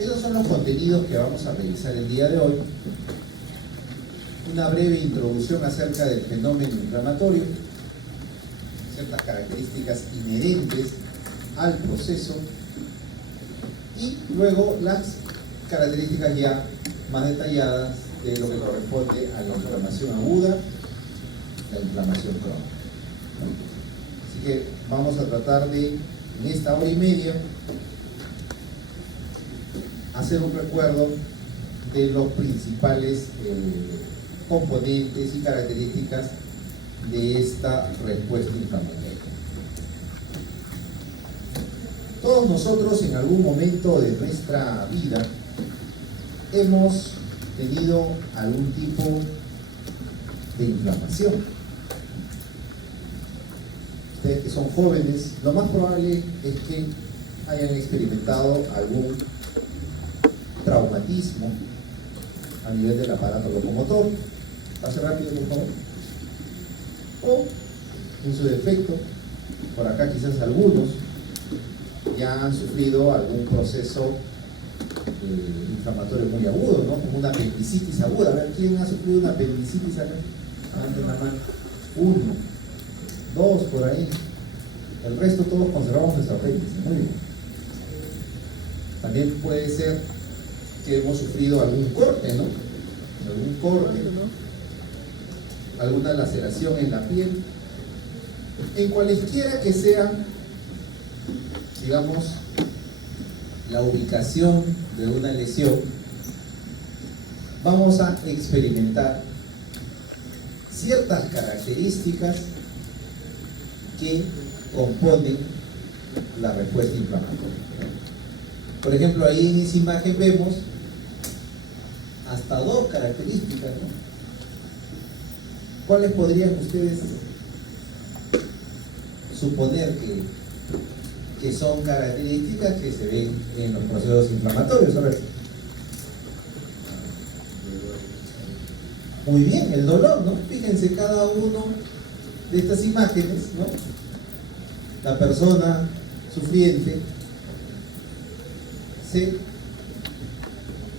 Esos son los contenidos que vamos a revisar el día de hoy. Una breve introducción acerca del fenómeno inflamatorio, ciertas características inherentes al proceso y luego las características ya más detalladas de lo que corresponde a la inflamación aguda, la inflamación crónica. Así que vamos a tratar de, en esta hora y media, hacer un recuerdo de los principales componentes y características de esta respuesta inflamatoria. Todos nosotros en algún momento de nuestra vida hemos tenido algún tipo de inflamación. Ustedes que son jóvenes, lo más probable es que hayan experimentado algún traumatismo a nivel del aparato locomotor. Pase rápido, por favor. O, en su defecto, por acá quizás algunos ya han sufrido algún proceso inflamatorio muy agudo, ¿no? Como una apendicitis aguda. A ver, ¿quién ha sufrido una apendicitis acá? Levanten la mano. 1, 2, por ahí. El resto todos conservamos nuestra apéndice. Muy bien. También puede ser que hemos sufrido algún corte, ¿no? Algún corte, ¿no? Alguna laceración en la piel. En cualesquiera que sea, digamos, la ubicación de una lesión, vamos a experimentar ciertas características que componen la respuesta inflamatoria. Por ejemplo, ahí en esa imagen vemos hasta 2 características, ¿no? ¿Cuáles podrían ustedes suponer que son características que se ven en los procesos inflamatorios? A ver. Muy bien, el dolor, ¿no? Fíjense cada uno de estas imágenes, ¿no? La persona sufriente se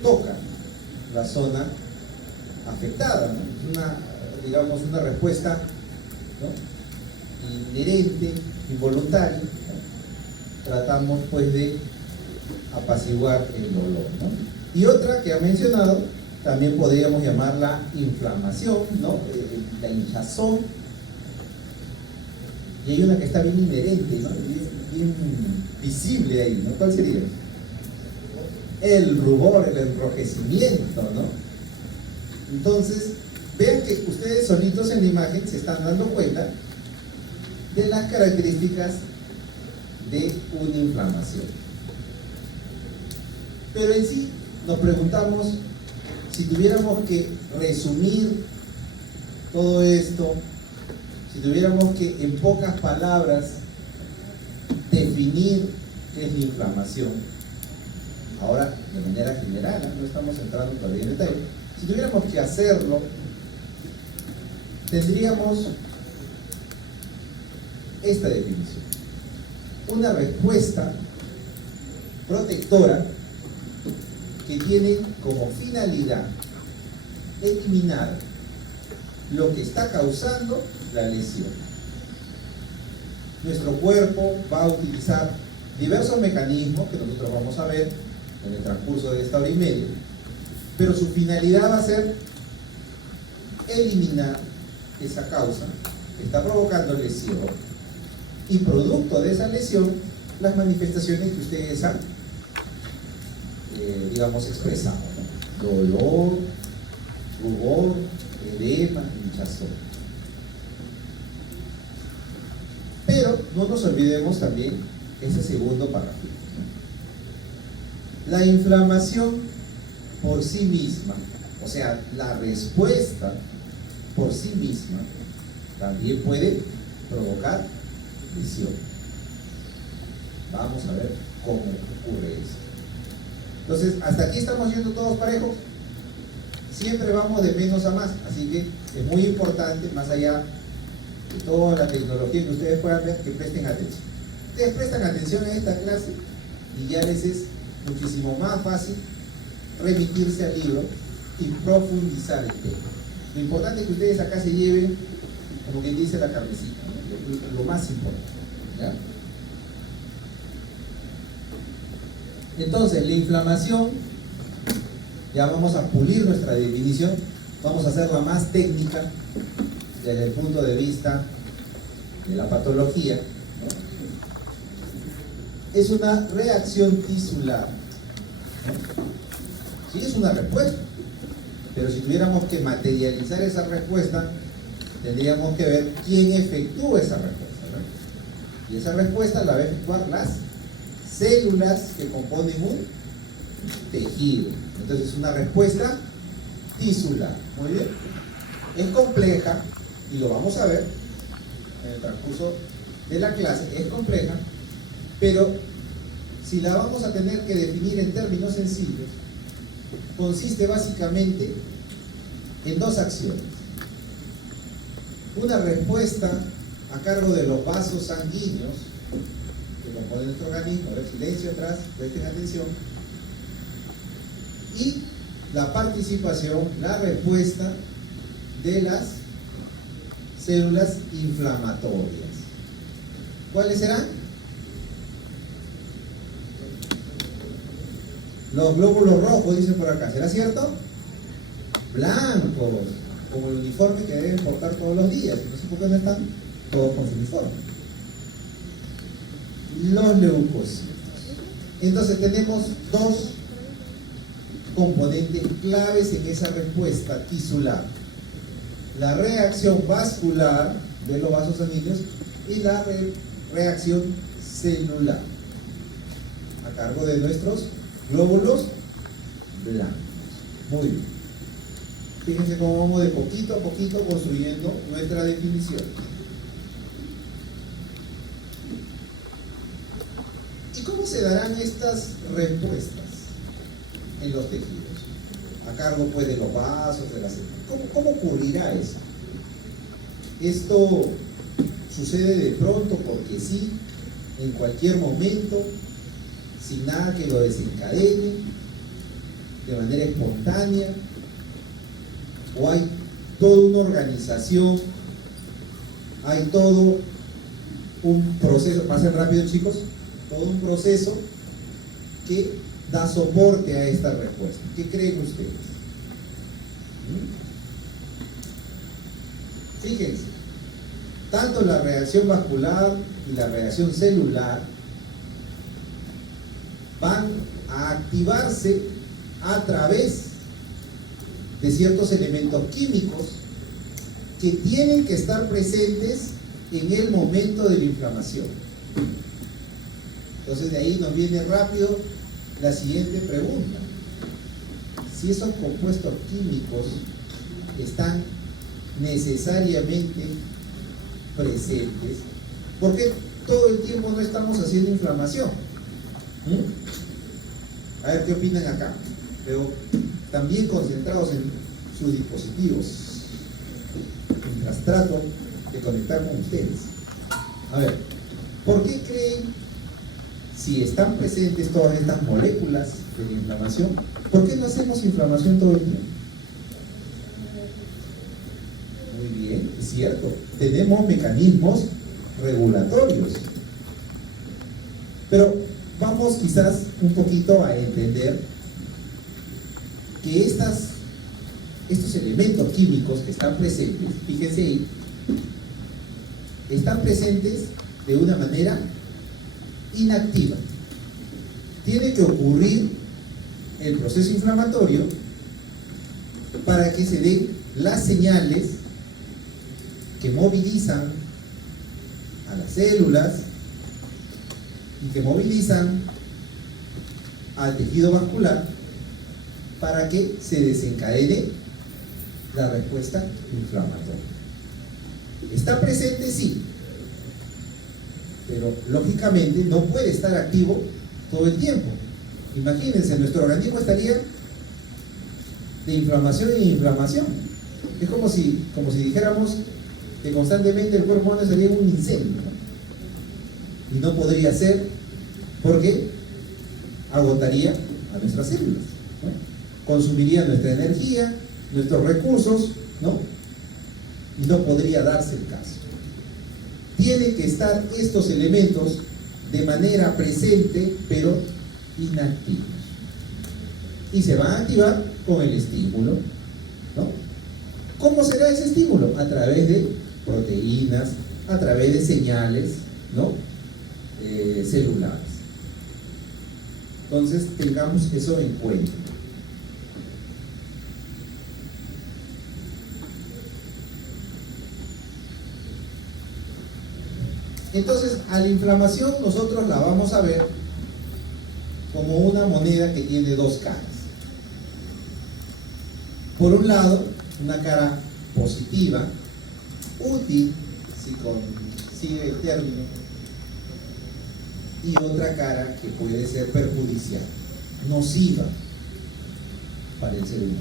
toca la zona afectada, ¿no? Digamos, una respuesta, ¿no?, inherente, involuntaria, ¿no? Tratamos pues de apaciguar el dolor, ¿no? Y otra que ha mencionado, también podríamos llamarla inflamación, ¿no? La hinchazón. Y hay una que está bien inherente, ¿no? Bien visible ahí, ¿no? ¿Cuál sería? El rubor, el enrojecimiento, ¿no? Entonces, vean que ustedes solitos en la imagen se están dando cuenta de las características de una inflamación. Pero en sí nos preguntamos, si tuviéramos que resumir todo esto, si tuviéramos que en pocas palabras definir qué es la inflamación, ahora de manera general, no estamos entrando todavía en detalle, si tuviéramos que hacerlo, tendríamos esta definición: una respuesta protectora que tiene como finalidad eliminar lo que está causando la lesión. Nuestro cuerpo va a utilizar diversos mecanismos que nosotros vamos a ver en el transcurso de esta hora y media, pero su finalidad va a ser eliminar esa causa que está provocando lesión y, producto de esa lesión, las manifestaciones que ustedes han digamos expresado, ¿no? Dolor, rubor, edema, hinchazón. Pero no nos olvidemos también ese segundo párrafo. La inflamación por sí misma, o sea, la respuesta por sí misma, también puede provocar lesión. Vamos a ver cómo ocurre eso. Entonces, hasta aquí estamos yendo todos parejos. Siempre vamos de menos a más, así que es muy importante, más allá de toda la tecnología que ustedes puedan ver, que presten atención. Ustedes prestan atención a esta clase y ya a veces muchísimo más fácil remitirse al libro y profundizar el tema. Lo importante es que ustedes acá se lleven, como quien dice, la carnecita, ¿no? Lo más importante, ¿ya? Entonces, la inflamación, ya vamos a pulir nuestra definición, vamos a hacerla más técnica desde el punto de vista de la patología, ¿no? Es una reacción tisular, ¿no? Sí, es una respuesta, pero si tuviéramos que materializar esa respuesta, tendríamos que ver quién efectúa esa respuesta, ¿no? Y esa respuesta la va a efectuar las células que componen un tejido. Entonces es una respuesta tisular. Muy bien. Es compleja, y lo vamos a ver en el transcurso de la clase, es compleja, pero si la vamos a tener que definir en términos sencillos, consiste básicamente en dos acciones. Una respuesta a cargo de los vasos sanguíneos que componen nuestro organismo, a ver, silencio atrás, presten atención, y la participación, la respuesta de las células inflamatorias. ¿Cuáles serán? Los glóbulos rojos, dicen por acá, ¿será cierto? Blancos, como el uniforme que deben portar todos los días. No sé por qué no están todos con su uniforme. Los leucocitos. Entonces tenemos dos componentes claves en esa respuesta tisular: la reacción vascular de los vasos sanguíneos y la reacción celular, a cargo de nuestros glóbulos blancos. Muy bien. Fíjense cómo vamos de poquito a poquito construyendo nuestra definición. ¿Y cómo se darán estas respuestas en los tejidos? A cargo pues de los vasos, de las células. ¿Cómo ocurrirá eso? Esto sucede de pronto porque sí, en cualquier momento, sin nada que lo desencadene, de manera espontánea, o hay toda una organización, hay todo un proceso, pasen rápido chicos, todo un proceso que da soporte a esta respuesta. ¿Qué creen ustedes? Fíjense, tanto la reacción vascular y la reacción celular van a activarse a través de ciertos elementos químicos que tienen que estar presentes en el momento de la inflamación. Entonces de ahí nos viene rápido la siguiente pregunta: si esos compuestos químicos están necesariamente presentes, ¿por qué todo el tiempo no estamos haciendo inflamación? A ver qué opinan acá, pero también concentrados en sus dispositivos mientras trato de conectar con ustedes. A ver, ¿por qué creen, si están presentes todas estas moléculas de la inflamación, por qué no hacemos inflamación todo el tiempo? Muy bien, es cierto, tenemos mecanismos regulatorios, pero vamos quizás un poquito a entender que estos elementos químicos que están presentes, fíjense ahí, están presentes de una manera inactiva. Tiene que ocurrir el proceso inflamatorio para que se den las señales que movilizan a las células y que movilizan al tejido vascular para que se desencadene la respuesta inflamatoria. ¿Está presente? Sí, pero lógicamente no puede estar activo todo el tiempo. Imagínense, nuestro organismo estaría de inflamación en inflamación. Es como si dijéramos que constantemente el cuerpo humano estaría en un incendio, ¿no? Y no podría ser, porque agotaría a nuestras células, ¿no? Consumiría nuestra energía, nuestros recursos, ¿no? Y no podría darse el caso. Tienen que estar estos elementos de manera presente, pero inactivos. Y se van a activar con el estímulo, ¿no? ¿Cómo será ese estímulo? A través de proteínas, a través de señales, ¿no? Celulares. Entonces tengamos eso en cuenta. Entonces, a la inflamación nosotros la vamos a ver como una moneda que tiene dos caras. Por un lado, una cara positiva, útil, si sigue el término, y otra cara que puede ser perjudicial, nociva para el ser humano.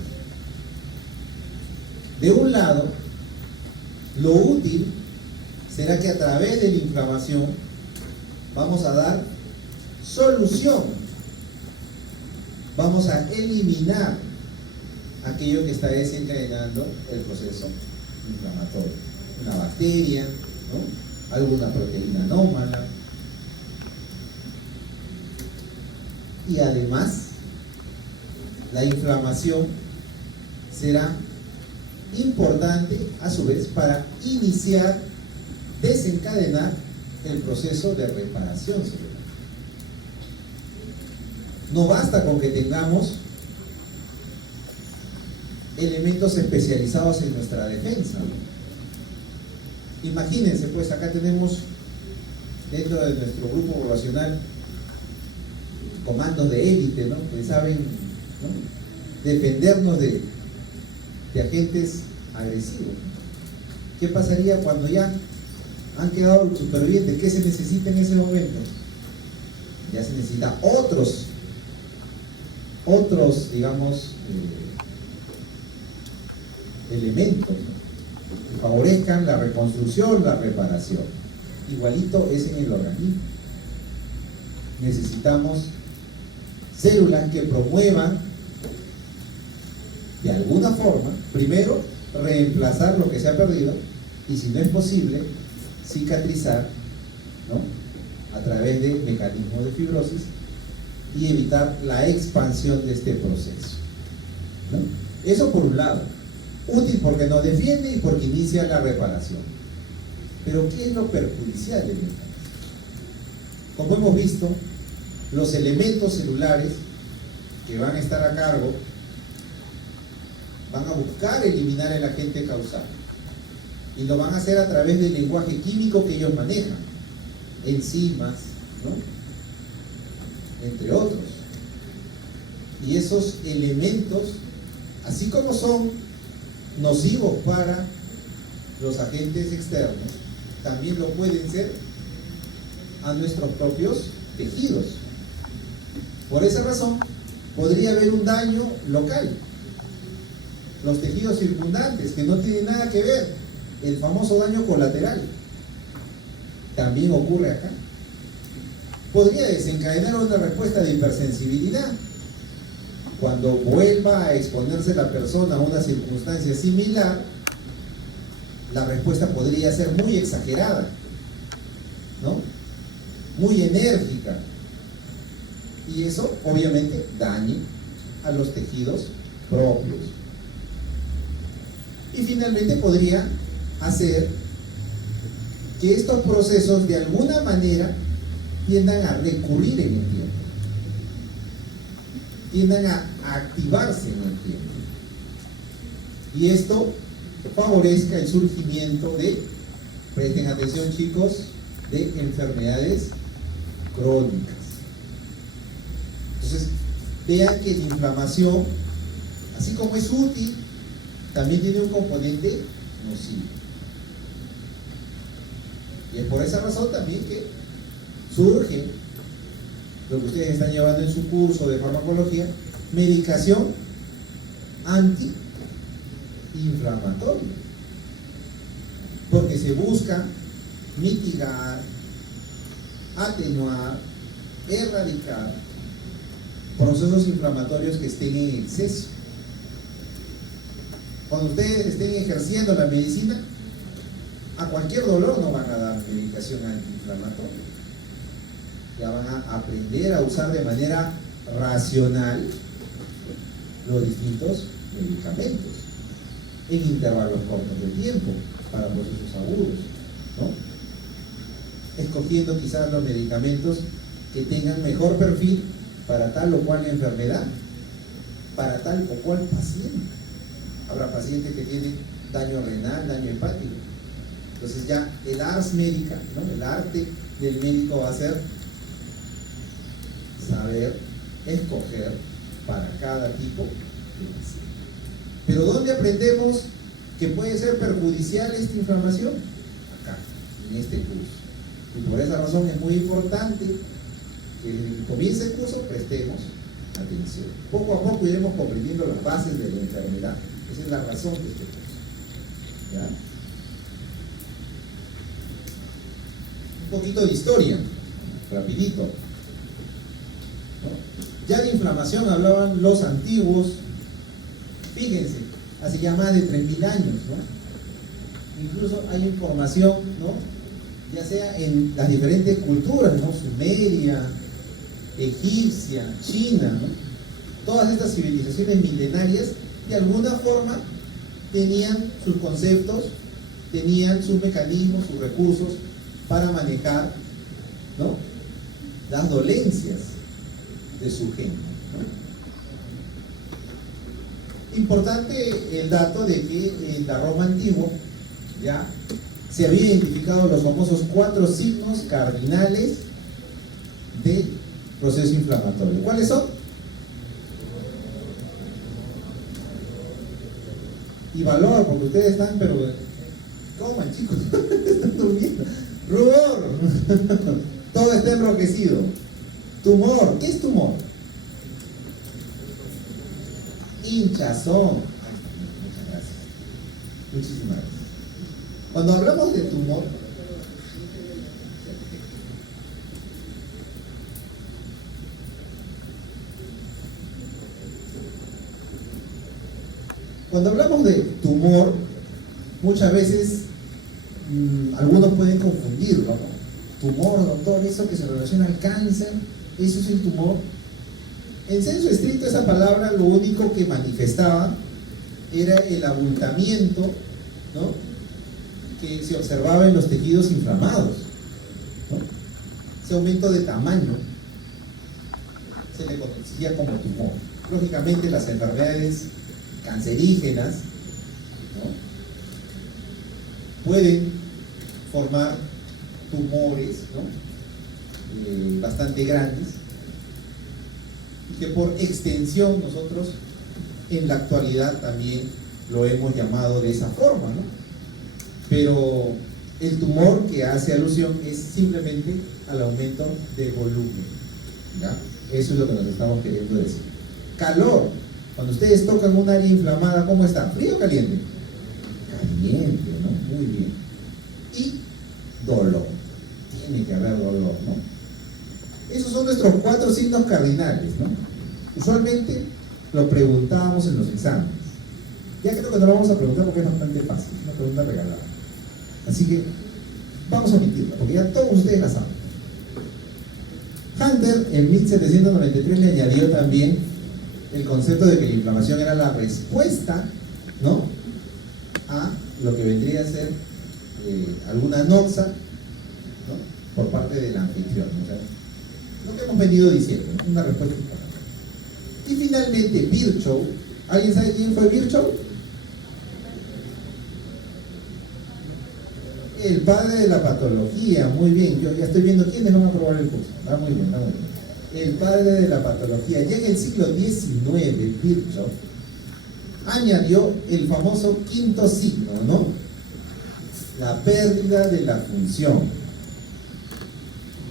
De un lado, lo útil será que a través de la inflamación vamos a dar solución, vamos a eliminar aquello que está desencadenando el proceso inflamatorio, una bacteria, ¿no? Alguna proteína anómala, y además la inflamación será importante a su vez para desencadenar el proceso de reparación celular. No basta con que tengamos elementos especializados en nuestra defensa. Imagínense, pues acá tenemos dentro de nuestro grupo poblacional comandos de élite, ¿no? Que saben, ¿no?, defendernos de agentes agresivos. ¿Qué pasaría cuando ya han quedado los supervivientes? ¿Qué se necesita en ese momento? Ya se necesita otros, digamos, elementos, ¿no?, que favorezcan la reconstrucción, la reparación. Igualito es en el organismo. Necesitamos células que promuevan de alguna forma, primero, reemplazar lo que se ha perdido, y si no es posible, cicatrizar, ¿no?, a través de mecanismos de fibrosis y evitar la expansión de este proceso, ¿no? Eso por un lado, útil porque nos defiende y porque inicia la reparación. Pero ¿qué es lo perjudicial del mecanismo? Como hemos visto, los elementos celulares que van a estar a cargo van a buscar eliminar el agente causal, y lo van a hacer a través del lenguaje químico que ellos manejan, enzimas, ¿no?, entre otros. Y esos elementos, así como son nocivos para los agentes externos, también lo pueden ser a nuestros propios tejidos. Por esa razón, podría haber un daño local. Los tejidos circundantes, que no tienen nada que ver, el famoso daño colateral, también ocurre acá. Podría desencadenar una respuesta de hipersensibilidad. Cuando vuelva a exponerse la persona a una circunstancia similar, la respuesta podría ser muy exagerada, ¿no?, muy enérgica, y eso obviamente dañe a los tejidos propios. Y finalmente podría hacer que estos procesos de alguna manera tiendan a recurrir en el tiempo, tiendan a activarse en el tiempo, y esto favorezca el surgimiento de, presten atención chicos, de enfermedades crónicas. Entonces, vean que la inflamación, así como es útil, también tiene un componente nocivo. Y es por esa razón también que surge lo que ustedes están llevando en su curso de farmacología, medicación antiinflamatoria, porque se busca mitigar, atenuar, erradicar procesos inflamatorios que estén en exceso. Cuando ustedes estén ejerciendo la medicina, a cualquier dolor no van a dar medicación antiinflamatoria. Ya van a aprender a usar de manera racional los distintos medicamentos en intervalos cortos de tiempo para procesos agudos, ¿no? Escogiendo quizás los medicamentos que tengan mejor perfil para tal o cual enfermedad, para tal o cual paciente. Habrá pacientes que tienen daño renal, daño hepático. Entonces ya el ars médica, ¿no? El arte del médico va a ser saber escoger para cada tipo de paciente. Pero ¿dónde aprendemos que puede ser perjudicial esta inflamación? Acá, en este curso. Y por esa razón es muy importante que desde que comience el curso prestemos atención. Poco a poco iremos comprendiendo las bases de la enfermedad. Esa es la razón de este curso. ¿Ya? Un poquito de historia, rapidito, ¿no? Ya de inflamación hablaban los antiguos, fíjense, hace ya más de 3.000 años, ¿no? Incluso hay información, ¿no? Ya sea en las diferentes culturas, ¿no? Sumeria, egipcia, China, ¿no? Todas estas civilizaciones milenarias de alguna forma tenían sus conceptos, tenían sus mecanismos, sus recursos para manejar, ¿no? Las dolencias de su gente, ¿no? Importante el dato de que en la Roma antigua ya se habían identificado los famosos 4 signos cardinales del proceso inflamatorio. ¿Cuáles son? Y valor, porque ustedes están, pero coman, chicos, están durmiendo. Rubor, todo está enroquecido. Tumor, ¿qué es tumor? Hinchazón. Muchas gracias. Muchísimas gracias. Cuando hablamos de tumor, muchas veces algunos pueden confundirlo, ¿no? Tumor, doctor, eso que se relaciona al cáncer, eso es el tumor. En senso estricto, esa palabra lo único que manifestaba era el abultamiento, ¿no?, que se observaba en los tejidos inflamados, ¿no? Ese aumento de tamaño se le conocía como tumor. Lógicamente, las enfermedades cancerígenas, ¿no?, pueden formar tumores, ¿no?, bastante grandes, y que por extensión nosotros en la actualidad también lo hemos llamado de esa forma, ¿no? Pero el tumor que hace alusión es simplemente al aumento de volumen, ¿ya? Eso es lo que nos estamos queriendo decir. Calor. Cuando ustedes tocan un área inflamada, ¿cómo está? ¿Frío o caliente? Caliente, ¿no? Muy bien. Y dolor. Tiene que haber dolor, ¿no? Esos son nuestros 4 signos cardinales, ¿no? Usualmente lo preguntábamos en los exámenes. Ya creo que no lo vamos a preguntar porque es bastante fácil, es una pregunta regalada. Así que vamos a omitirla, porque ya todos ustedes la saben. Hunter en 1793 le añadió también el concepto de que la inflamación era la respuesta, ¿no?, a lo que vendría a ser alguna noxa, ¿no?, por parte del anfitrión. O sea, lo que hemos venido diciendo, ¿no?, una respuesta importante. Y finalmente Virchow. ¿Alguien sabe quién fue Virchow? El padre de la patología. Muy bien, yo ya estoy viendo quiénes van a aprobar el curso. Está muy bien, está muy bien. El padre de la patología. Ya en el siglo XIX, Virchow añadió el famoso 5º signo, ¿no? La pérdida de la función.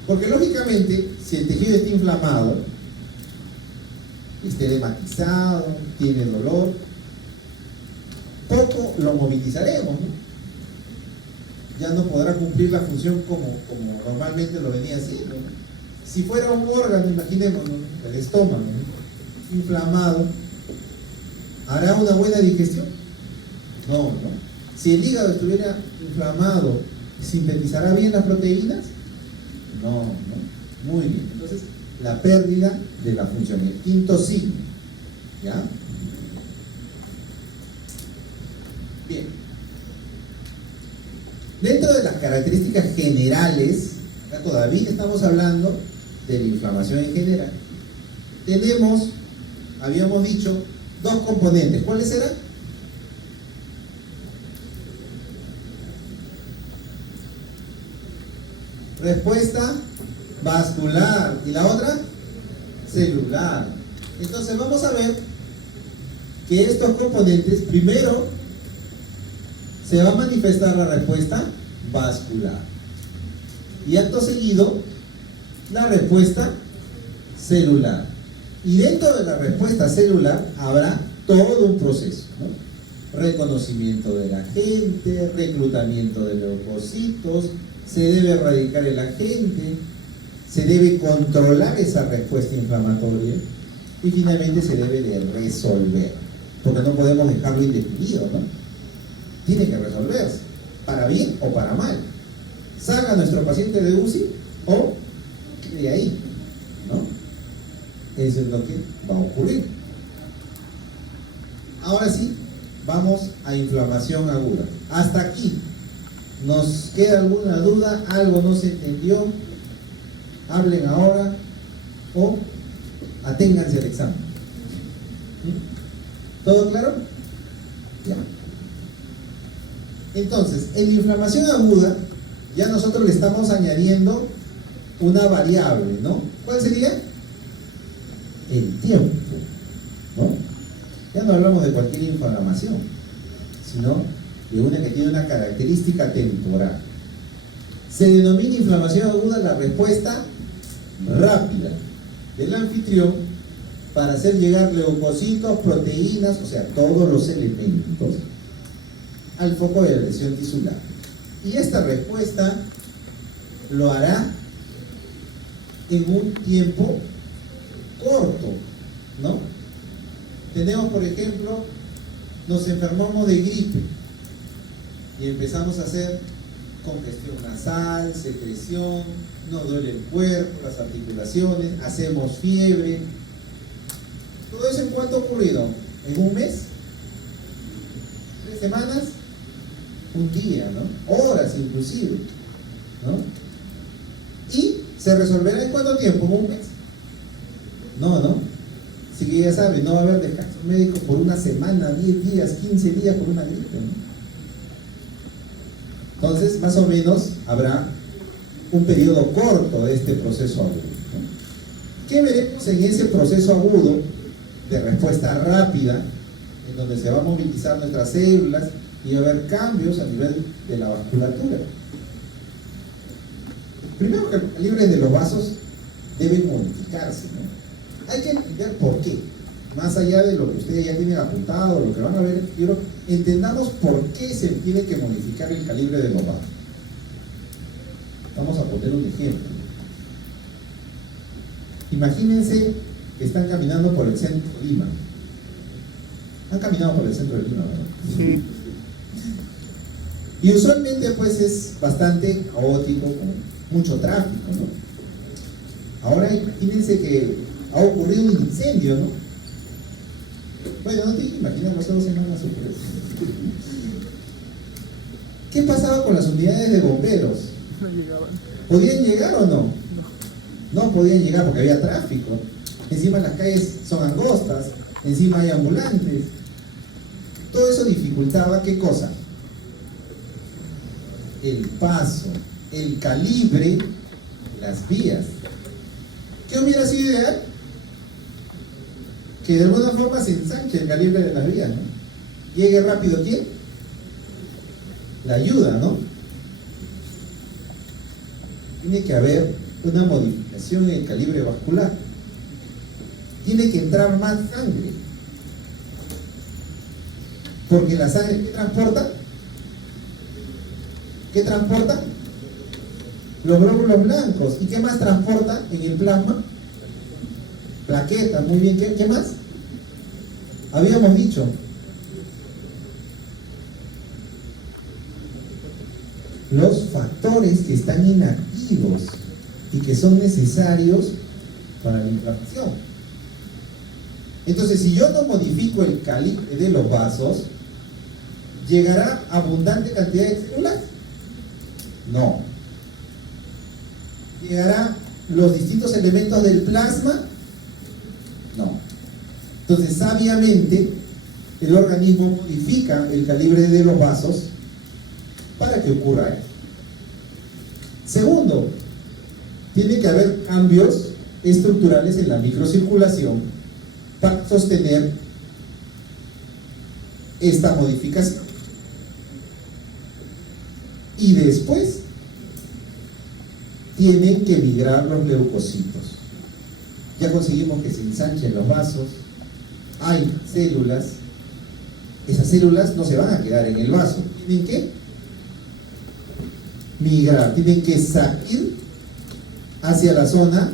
Porque lógicamente, si el tejido está inflamado, está edematizado, tiene dolor, poco lo movilizaremos, ¿no? Ya no podrá cumplir la función como normalmente lo venía haciendo, ¿no? Si fuera un órgano, imaginémonos, el estómago, ¿no?, inflamado, ¿hará una buena digestión? No, no. Si el hígado estuviera inflamado, ¿sintetizará bien las proteínas? No, no. Muy bien. Entonces, la pérdida de la función. El quinto signo. ¿Ya? Bien. Dentro de las características generales, ya todavía estamos hablando de la inflamación en general. Tenemos, habíamos dicho, dos componentes. ¿Cuáles eran? Respuesta vascular. ¿Y la otra? Celular. Entonces vamos a ver que estos componentes, primero, se va a manifestar la respuesta vascular. Y acto seguido, la respuesta celular. Y dentro de la respuesta celular habrá todo un proceso, ¿no? Reconocimiento del agente, reclutamiento de leucocitos, se debe erradicar el agente, se debe controlar esa respuesta inflamatoria y finalmente se debe de resolver, porque no podemos dejarlo indefinido, ¿no? Tiene que resolverse, para bien o para mal. Salga nuestro paciente de UCI o quede ahí, ¿no? Eso es lo que va a ocurrir. Ahora sí, vamos a inflamación aguda. Hasta aquí. ¿Nos queda alguna duda? ¿Algo no se entendió? Hablen ahora o aténganse al examen. ¿Todo claro? Ya. Entonces, en la inflamación aguda, ya nosotros le estamos añadiendo una variable, ¿no? ¿Cuál sería? El tiempo, ¿no? Ya no hablamos de cualquier inflamación, sino de una que tiene una característica temporal. Se denomina inflamación aguda la respuesta rápida del anfitrión para hacer llegar leucocitos, proteínas, o sea, todos los elementos al foco de la lesión tisular. Y esta respuesta lo hará en un tiempo corto, ¿no? Tenemos, por ejemplo, nos enfermamos de gripe y empezamos a hacer congestión nasal, secreción, nos duele el cuerpo, las articulaciones, hacemos fiebre. ¿Todo eso en cuánto ha ocurrido? ¿En un mes? ¿3 semanas? Un día, ¿no? Horas inclusive, ¿no? ¿Y se resolverá en cuánto tiempo? ¿En un mes? No, ¿no? Así que ya saben, no va a haber descanso médico por una semana, 10 días, 15 días por una gripe, ¿no? Entonces, más o menos, habrá un periodo corto de este proceso agudo, ¿no? ¿Qué veremos en ese proceso agudo de respuesta rápida, en donde se va a movilizar nuestras células y va a haber cambios a nivel de la vasculatura? Primero, que el calibre de los vasos debe modificarse, ¿no? Hay que entender por qué. Más allá de lo que ustedes ya tienen apuntado, lo que van a ver, quiero entendamos por qué se tiene que modificar el calibre de los vasos. Vamos a poner un ejemplo. Imagínense que están caminando por el centro de Lima. Han caminado por el centro de Lima, ¿verdad? Sí. Y usualmente pues es bastante caótico, con mucho tráfico, ¿no? Ahora imagínense que ha ocurrido un incendio, ¿no? Bueno, no te imaginas, hace 2 semanas ocurrió. ¿Qué pasaba con las unidades de bomberos? No llegaban. ¿Podían llegar o no? No podían llegar porque había tráfico. Encima las calles son angostas, encima hay ambulantes. Todo eso dificultaba, ¿qué cosa? El paso, el calibre, las vías. ¿Qué hubiera sido ideal? Que de alguna forma se ensanche el calibre de las vías, ¿no? Llegue rápido, ¿quién? La ayuda, ¿no? Tiene que haber una modificación en el calibre vascular. Tiene que entrar más sangre. Porque la sangre, ¿qué transporta? ¿Qué transporta? Los glóbulos blancos. ¿Y qué más transporta en el plasma? Plaquetas, muy bien. ¿Qué más? Habíamos dicho. Los factores que están inactivos y que son necesarios para la inflamación. Entonces, si yo no modifico el calibre de los vasos, ¿llegará abundante cantidad de células? No. ¿Llegará los distintos elementos del plasma? No. Entonces, sabiamente, el organismo modifica el calibre de los vasos para que ocurra eso. Segundo, tiene que haber cambios estructurales en la microcirculación para sostener esta modificación. Y después tienen que migrar los leucocitos. Ya conseguimos que se ensanchen los vasos, hay células, esas células no se van a quedar en el vaso, tienen que migrar, tienen que salir hacia la zona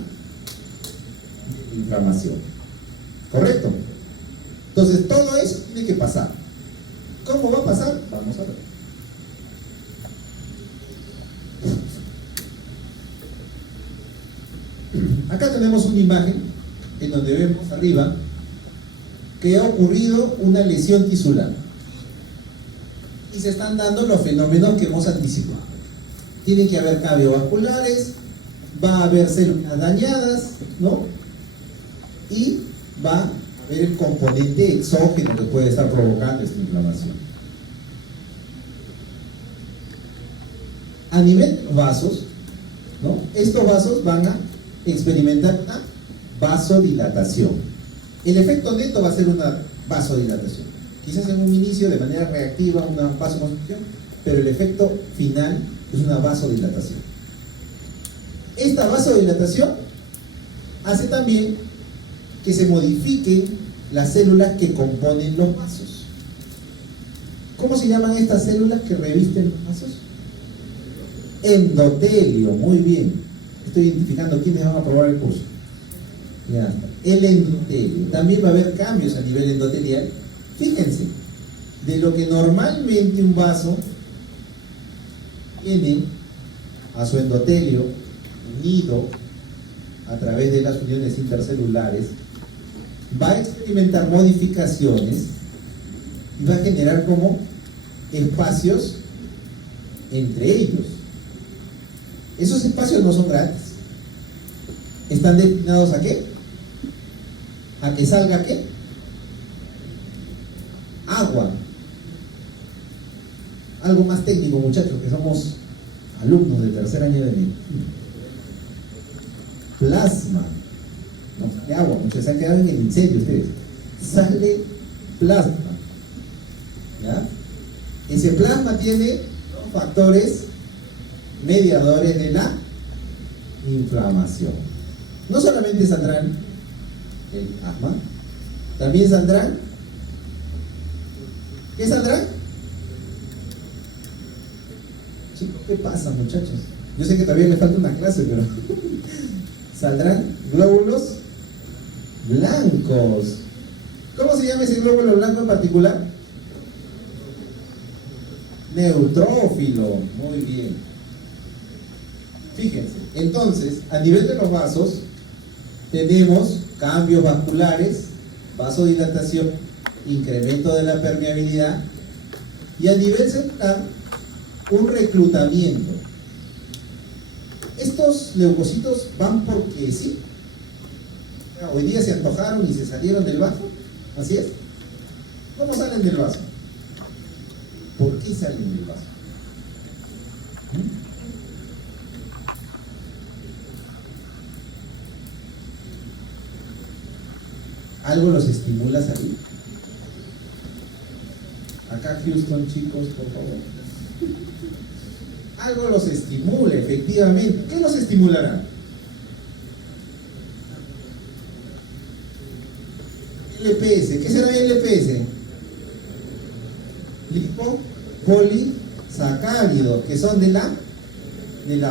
de inflamación. ¿Correcto? Entonces todo eso tiene que pasar. ¿Cómo va a pasar? Vamos a ver. Acá tenemos una imagen en donde vemos arriba que ha ocurrido una lesión tisular y se están dando los fenómenos que hemos anticipado. Tienen que haber cambios vasculares, va a haber células dañadas, ¿no? Y va a haber el componente exógeno que puede estar provocando esta inflamación. A nivel de los vasos, ¿no? Estos vasos van a experimentar una vasodilatación. El efecto neto va a ser una vasodilatación. Quizás en un inicio de manera reactiva una vasoconstricción, pero el efecto final es una vasodilatación. Esta vasodilatación hace también que se modifiquen las células que componen los vasos. ¿Cómo se llaman estas células que revisten los vasos? Endotelio, muy bien. Estoy identificando quiénes van a aprobar el curso. Ya. El endotelio. También va a haber cambios a nivel endotelial. Fíjense, de lo que normalmente un vaso tiene a su endotelio unido a través de las uniones intercelulares, va a experimentar modificaciones y va a generar como espacios entre ellos. Esos espacios no son grandes. ¿Están destinados a qué? ¿A que salga qué? Agua. Algo más técnico, muchachos, que somos alumnos del tercer año de medicina. Plasma. No sale agua, muchachos, se han quedado en el incendio ustedes. Sale plasma. ¿Ya? Ese plasma tiene dos factores mediadores de la inflamación. No solamente saldrán el asma, también saldrán. ¿Qué saldrán? ¿Qué pasa, muchachos? Yo sé que todavía me falta una clase, pero saldrán glóbulos blancos. ¿Cómo se llama ese glóbulo blanco en particular? Neutrófilo. Muy bien. Fíjense, entonces, a nivel de los vasos, tenemos cambios vasculares, vasodilatación, incremento de la permeabilidad, y a nivel celular, un reclutamiento. Estos leucocitos van porque sí. Hoy día se antojaron y se salieron del vaso. Así es. ¿Cómo salen del vaso? ¿Por qué salen del vaso? ¿Algo los estimula a salir? Acá Houston, chicos, por favor. Algo los estimula, efectivamente. ¿Qué los estimulará? LPS. ¿Qué será LPS? Lipopolisacáridos, que son de la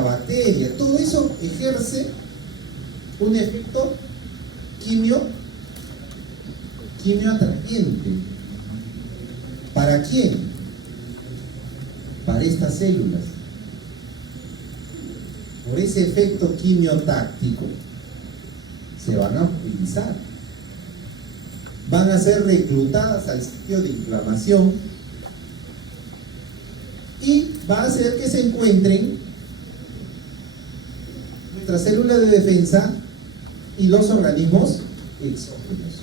bacteria. Todo eso ejerce un efecto quimio atrayente. ¿Para quién? Para estas células. Por ese efecto quimiotáctico se van a utilizar. Van a ser reclutadas al sitio de inflamación y va a hacer que se encuentren nuestras células de defensa y los organismos exógenos.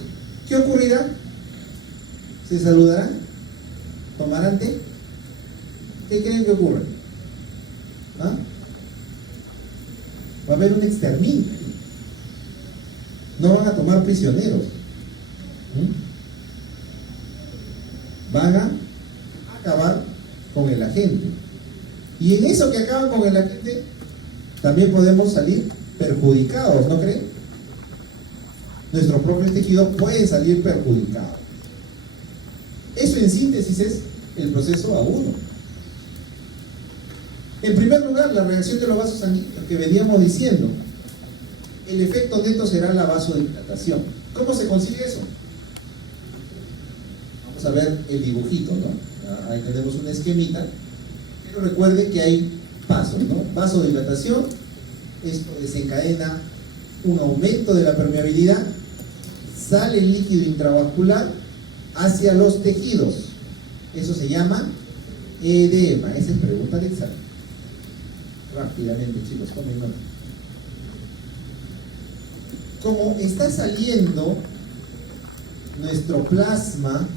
¿Qué ocurrirá? ¿Se saludarán? ¿Tomarán té? ¿Qué creen que ocurre? ¿Ah? Va a haber un exterminio. No van a tomar prisioneros. Van a acabar con el agente. Y en eso que acaban con el agente, también podemos salir perjudicados, ¿no creen? Nuestro propio tejido puede salir perjudicado. Eso en síntesis es el proceso A1. En primer lugar, la reacción de los vasos sanguíneos que veníamos diciendo. El efecto neto será la vasodilatación. ¿Cómo se consigue eso? Vamos a ver el dibujito, ¿no? Ahí tenemos una esquemita. Pero recuerden que hay pasos, ¿no? Vasodilatación, esto desencadena un aumento de la permeabilidad, sale el líquido intravascular hacia los tejidos. Eso se llama edema. Esa es pregunta del examen. Rápidamente, chicos, tomen nota. Como está saliendo nuestro plasma,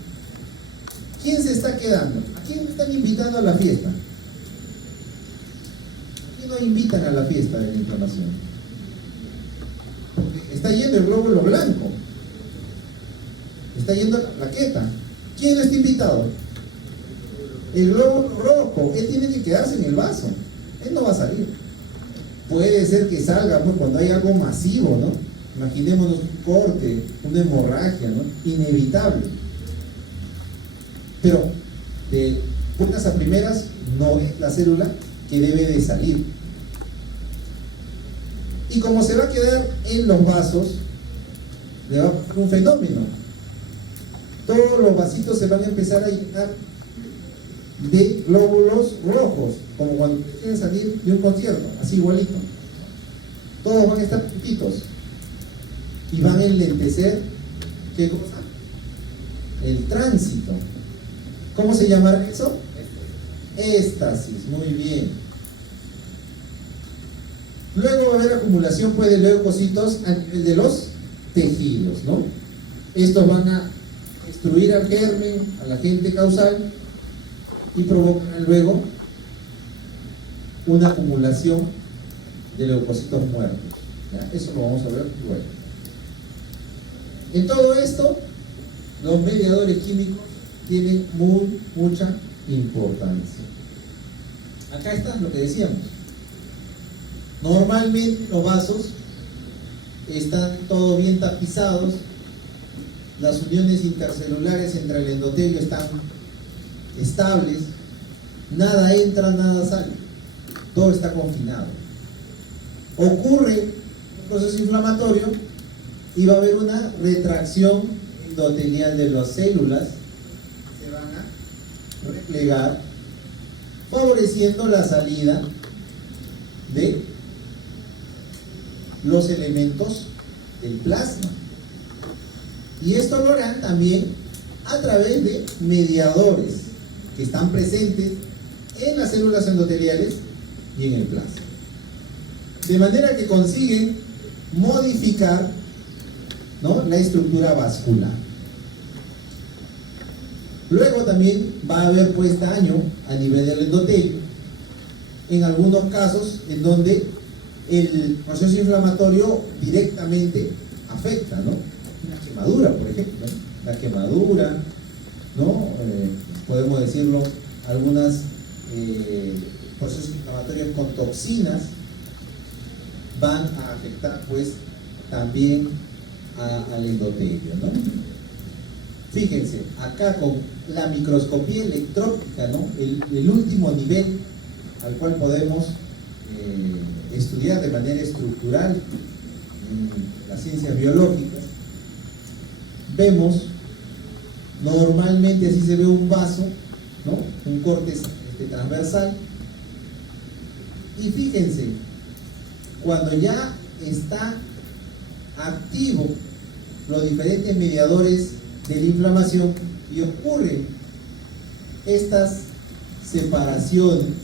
¿quién se está quedando? ¿A quién están invitando a la fiesta? ¿A quién no invitan a la fiesta de la inflamación? Porque está yendo el glóbulo blanco, está yendo la plaqueta. ¿Quién está invitado? El glóbulo rojo. Él tiene que quedarse en el vaso. Él no va a salir. Puede ser que salga, pues, cuando hay algo masivo, ¿no? Imaginémonos un corte, una hemorragia, ¿no? Inevitable. Pero de buenas a primeras no es la célula que debe de salir. Y como se va a quedar en los vasos, le va a pasar un fenómeno. Todos los vasitos se van a empezar a llenar de glóbulos rojos, como cuando quieren salir de un concierto, así igualito. Todos van a estar puntitos y van a enlentecer, ¿qué cosa? El tránsito. ¿Cómo se llamará eso? Éstasis, muy bien. Luego va a haber acumulación, pues, de leucocitos a nivel de los tejidos, ¿no? Estos van a destruir al germen, al agente causal, y provocan luego una acumulación de leucocitos muertos. ¿Ya? Eso lo vamos a ver luego. En todo esto, los mediadores químicos tienen mucha importancia. Acá está lo que decíamos. Normalmente los vasos están todo bien tapizados, las uniones intercelulares entre el endotelio están estables, nada entra, nada sale, todo está confinado. Ocurre un proceso inflamatorio y va a haber una retracción endotelial de las células, se van a replegar, favoreciendo la salida de los elementos del plasma. Y esto lo harán también a través de mediadores que están presentes en las células endoteliales y en el plasma. De manera que consiguen modificar, ¿no?, la estructura vascular. Luego también va a haber, pues, daño a nivel del endotelio, en algunos casos en donde el proceso inflamatorio directamente afecta, ¿no? Una quemadura, por ejemplo, ¿no? La quemadura, ¿no? Podemos decirlo, algunos procesos inflamatorios con toxinas van a afectar, pues, también al endotelio, ¿no? Fíjense, acá con la microscopía electrónica, ¿no?, el último nivel al cual podemos estudiar de manera estructural las ciencias biológicas, vemos, normalmente así se ve un vaso, ¿no? Un corte transversal. Y fíjense, cuando ya está activo los diferentes mediadores de la inflamación y ocurren estas separaciones,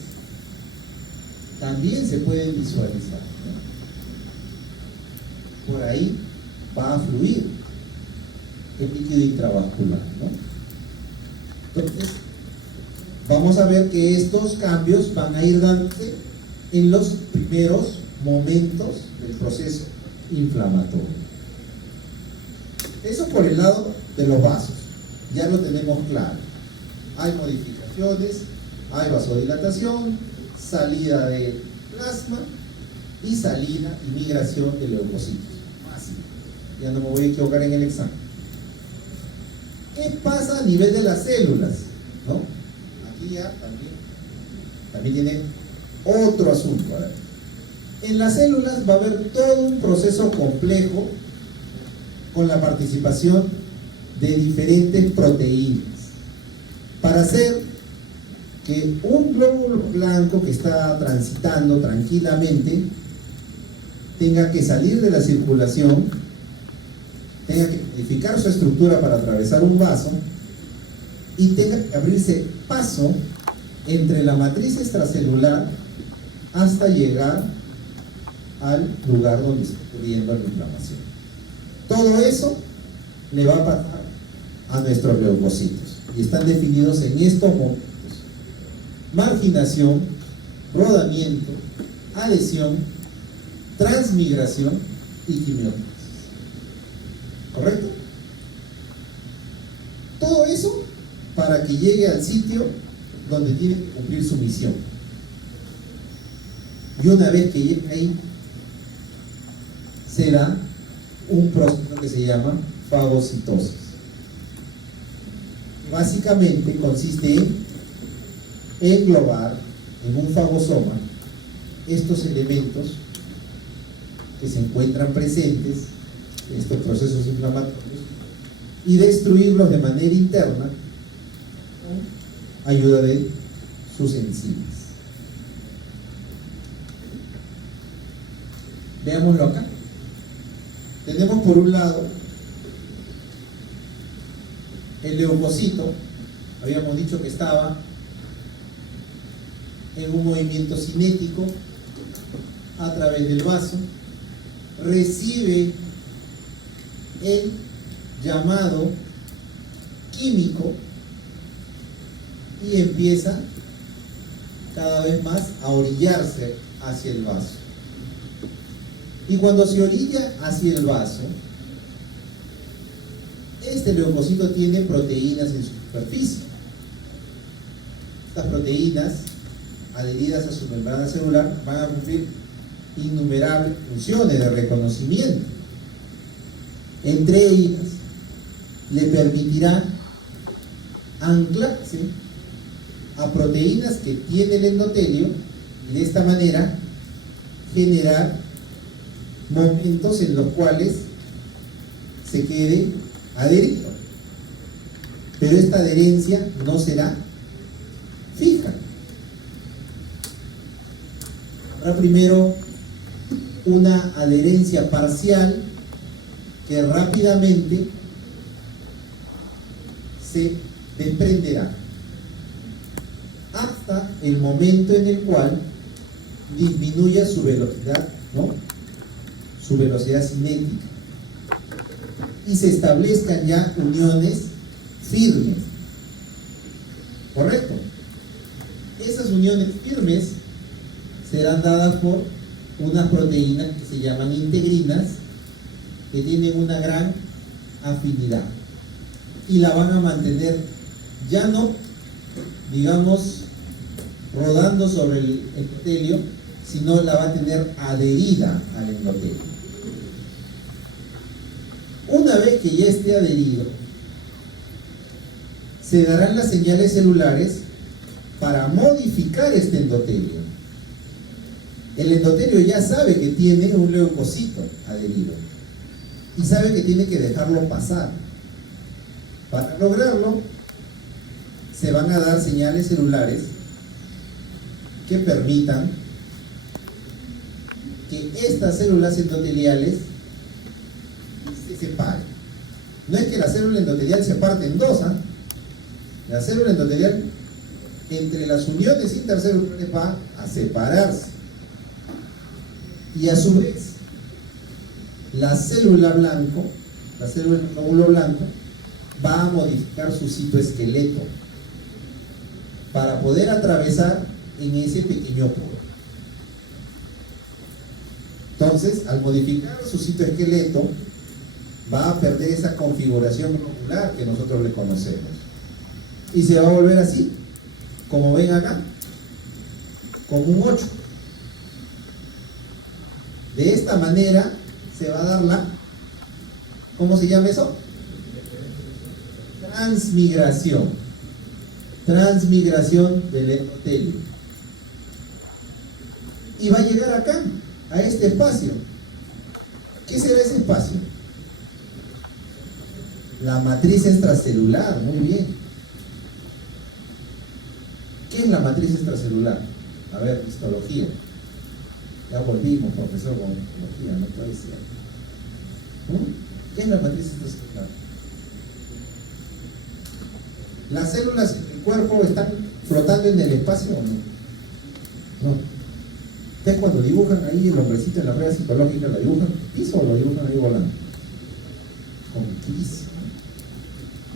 también se pueden visualizar, ¿no? Por ahí va a fluir el líquido intravascular, ¿no? Entonces, vamos a ver que estos cambios van a ir dándose en los primeros momentos del proceso inflamatorio. Eso por el lado de los vasos, ya lo tenemos claro. Hay modificaciones, hay vasodilatación, salida de plasma y salida y migración de leucocitos. Así, ya no me voy a equivocar en el examen. ¿Qué pasa a nivel de las células? ¿No? Aquí ya también tiene otro asunto. A ver. En las células va a haber todo un proceso complejo con la participación de diferentes proteínas para hacer que un glóbulo blanco que está transitando tranquilamente tenga que salir de la circulación, tenga que modificar su estructura para atravesar un vaso y tenga que abrirse paso entre la matriz extracelular hasta llegar al lugar donde está ocurriendo la inflamación. Todo eso le va a pasar a nuestros leucocitos y están definidos en estos momentos: marginación, rodamiento, adhesión, transmigración y quimiotáxis. ¿Correcto? Todo eso para que llegue al sitio donde tiene que cumplir su misión. Y una vez que llegue ahí, se da un proceso que se llama fagocitosis. Básicamente consiste en englobar en un fagosoma estos elementos que se encuentran presentes en estos procesos inflamatorios y destruirlos de manera interna con ayuda de sus enzimas. Veámoslo acá. Tenemos por un lado el leucocito, habíamos dicho que estaba en un movimiento cinético a través del vaso, recibe el llamado químico y empieza cada vez más a orillarse hacia el vaso. Y cuando se orilla hacia el vaso, este leucocito tiene proteínas en su superficie. Estas proteínas, adheridas a su membrana celular, van a cumplir innumerables funciones de reconocimiento. Entre ellas, le permitirá anclarse a proteínas que tiene el endotelio y de esta manera generar momentos en los cuales se quede adherido. Pero esta adherencia no será fija. Habrá primero una adherencia parcial que rápidamente se desprenderá hasta el momento en el cual disminuya su velocidad, ¿no? Su velocidad cinética y se establezcan ya uniones firmes. ¿Correcto? Esas uniones firmes serán dadas por unas proteínas que se llaman integrinas, que tienen una gran afinidad y la van a mantener ya no, digamos, rodando sobre el endotelio, sino la va a tener adherida al endotelio. Una vez que ya esté adherido, se darán las señales celulares para modificar este endotelio. El endotelio ya sabe que tiene un leucocito adherido y sabe que tiene que dejarlo pasar. Para lograrlo, se van a dar señales celulares que permitan que estas células endoteliales se separen. No es que la célula endotelial se parte en dos, ¿eh? La célula endotelial, entre las uniones intercelulares, va a separarse. Y a su vez, la célula blanco, la célula del glóbulo blanco, va a modificar su citoesqueleto para poder atravesar en ese pequeño poro. Entonces, al modificar su citoesqueleto, va a perder esa configuración globular que nosotros le conocemos. Y se va a volver así, como ven acá, como un 8. De esta manera se va a dar la, ¿cómo se llama eso? Transmigración. Transmigración del endotelio. Y va a llegar acá, a este espacio. ¿Qué será ese espacio? La matriz extracelular, muy bien. ¿Qué es la matriz extracelular? A ver, histología. Ya volvimos, profesor, con histología, no puede ser. ¿Qué es la matriz extracelular? ¿Las células del cuerpo están flotando en el espacio o no? No. Ustedes cuando dibujan ahí el hombrecito en la prueba psicológica, ¿la dibujan piso o lo dibujan ahí volando? Con piso.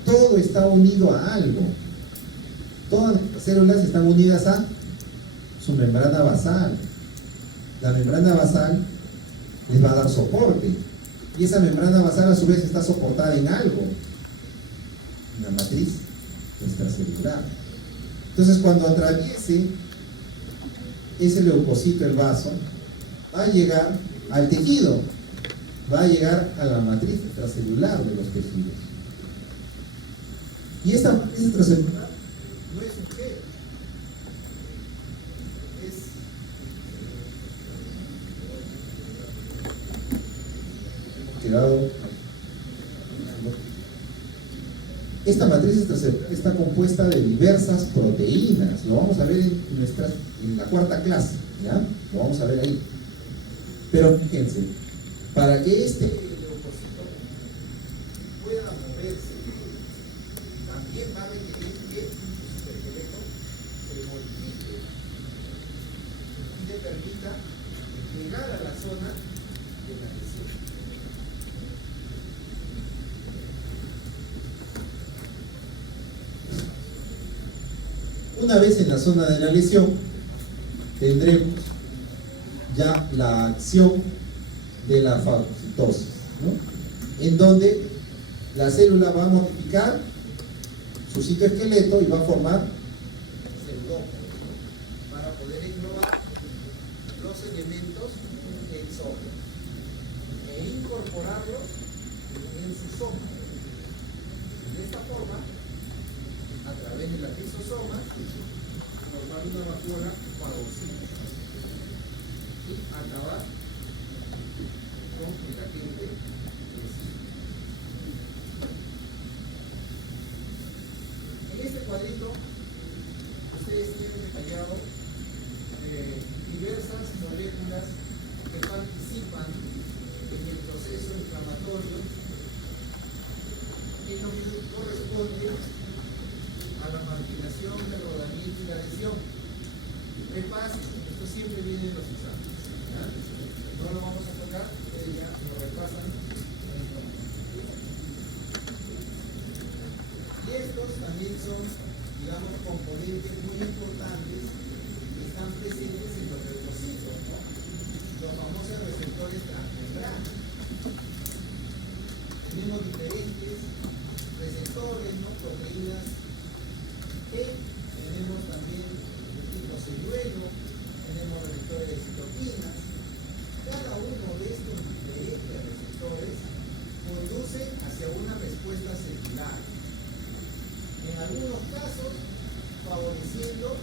Todo está unido a algo. Todas las células están unidas a su membrana basal. La membrana basal les va a dar soporte. Y esa membrana basal a su vez está soportada en algo. La matriz extracelular. Entonces cuando atraviese ese leucocito, el vaso, va a llegar al tejido, va a llegar a la matriz extracelular de los tejidos. Y esta matriz extracelular no es un gel, esta matriz extracelular está compuesta de diversas proteínas. Lo vamos a ver en la cuarta clase, ¿ya? Lo vamos a ver ahí. Pero fíjense, para que este leucocito pueda moverse, también va a requerir que su esqueleto se modifique y le permita llegar a la zona de la lesión. Una vez en la zona de la lesión, tendremos ya la acción de la fagocitosis, ¿no? En donde la célula va a modificar su citoesqueleto y va a formar pseudópodos para poder englobar los elementos del soma e incorporarlos en su soma. De esta forma, a través de la lisosoma, formar una vacuola fagocítica y acabar con el agente lesivo. En este cuadrito, ustedes tienen detallado diversas moléculas que participan en el proceso inflamatorio en lo que corresponde a la marginación del rodamiento y la lesión. Repasen, esto siempre viene en los exámenes, ¿ya? No lo vamos a tocar, ustedes ya lo repasan. Y estos también son, digamos, componentes muy importantes que están presentes en los leucocitos, ¿no? Los famosos receptores transmembrana. Tenemos diferentes receptores, ¿no? Proteínas T, tenemos también el tipo celuelo, tenemos receptores de citoquinas. Cada uno de estos diferentes receptores conduce hacia una respuesta celular. En algunos casos, favoreciendo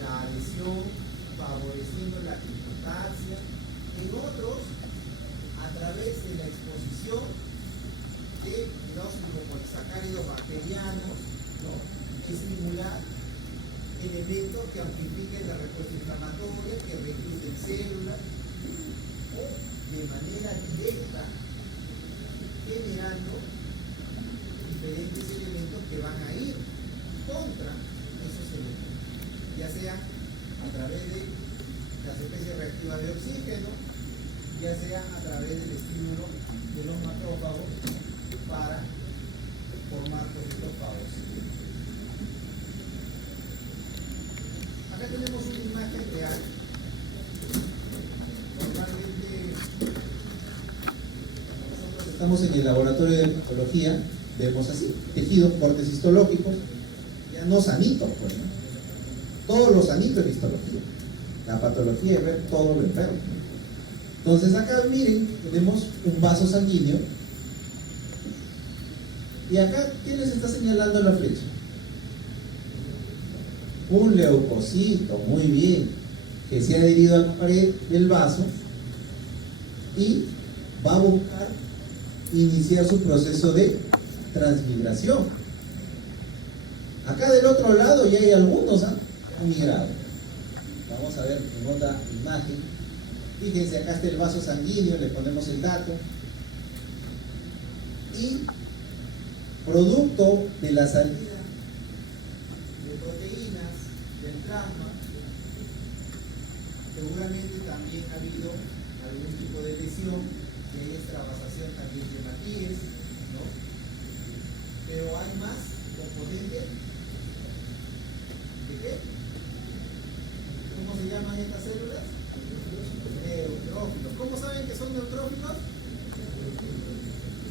la adhesión, favoreciendo la epitaxia. En otros, a través de la exposición de los glucopolisacáridos bacterianos que amplifiquen la respuesta inflamatoria, que recluten células, o de manera directa generando diferentes elementos que van a ir contra esos elementos, ya sea a través de las especies reactivas de oxígeno, ya sea a través del estímulo de los macrófagos para formar procesos fagocíticos. Acá tenemos una imagen real. Normalmente Estamos en el laboratorio de patología, vemos así, tejidos, cortes histológicos, ya no sanitos, pues, ¿no? Todos los sanitos en histología. La patología es ver todo lo enfermo. Entonces acá miren, tenemos un vaso sanguíneo y acá, ¿qué les está señalando la flecha? Un leucocito, muy bien, que se ha adherido a la pared del vaso y va a buscar iniciar su proceso de transmigración. Acá del otro lado ya hay algunos han migrado. Vamos a ver en otra imagen. Fíjense, acá está el vaso sanguíneo, le ponemos el dato. Y producto de la salida de proteínas del plasma, seguramente también ha habido algún tipo de lesión, que hay extravasación también de matíes, ¿no? Pero hay más componentes. ¿De qué? ¿Cómo se llaman estas células? Neutrófilos. ¿Cómo saben que son neutrófilos?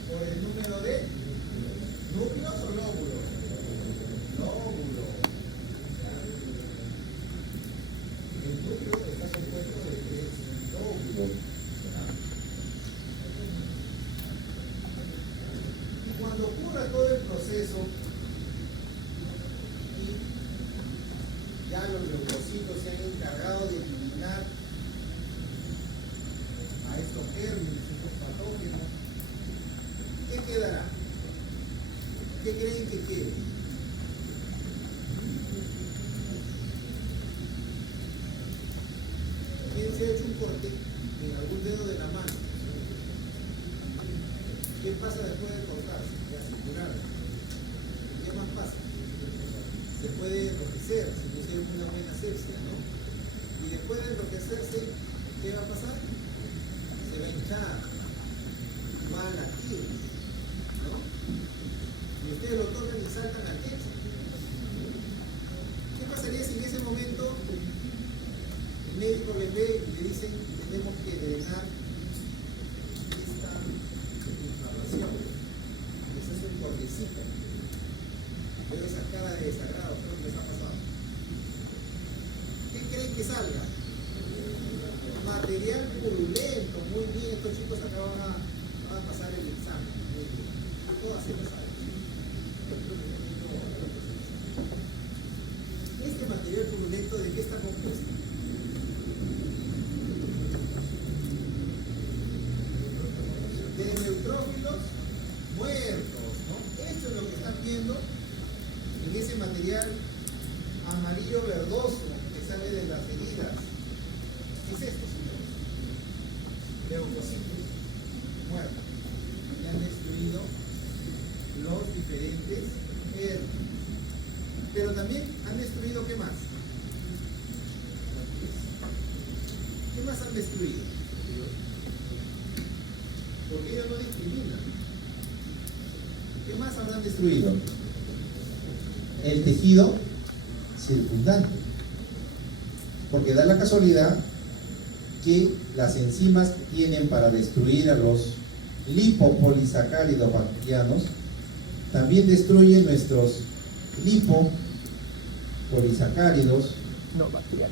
Por el número de núcleos o lóbulos. Lóbulos. El núcleo está compuesto de 3 lóbulos. Y cuando ocurra todo el proceso y ya los leucocitos se han encargado de eliminar a estos gérmenes, estos patógenos, ¿qué quedará? ¿Qué creen que quede? ¿Quién se ha hecho un corte en algún dedo de la mano? ¿Qué pasa después de cortarse? Ya se curaron. ¿Qué más pasa? Se puede enrojecer, si no se una buena asepsia, ¿no? Y después de enrojecerse, ¿qué va a pasar? Se va a hinchar, va a latir, ¿no? Y ustedes lo tocan y saltan al techo. ¿Qué pasaría si en ese momento el médico les ve y le dicen tenemos que drenar esta inflamación? Les hace un cortecito. Veo esa cara de desagrado, ¿qué es lo que les ha pasado? ¿Qué creen que salga? Material purulento, muy bien, estos chicos acá van a pasar el examen, muy bien. Todas se lo saben. Este material purulento, ¿de qué está compuesto? De neutrófilos muertos, ¿no? Esto es lo que están viendo en ese material amarillo verdoso que sale de las heridas. ¿Qué es esto, señores? Leucocitos muertos que han destruido los diferentes gérmenes. Pero también han destruido, ¿qué más? ¿Qué más han destruido? Porque ellos no discriminan. ¿Qué más habrán destruido? el tejido circundante. Porque da la casualidad que las enzimas que tienen para destruir a los lipopolisacáridos bacterianos también destruyen nuestros lipopolisacáridos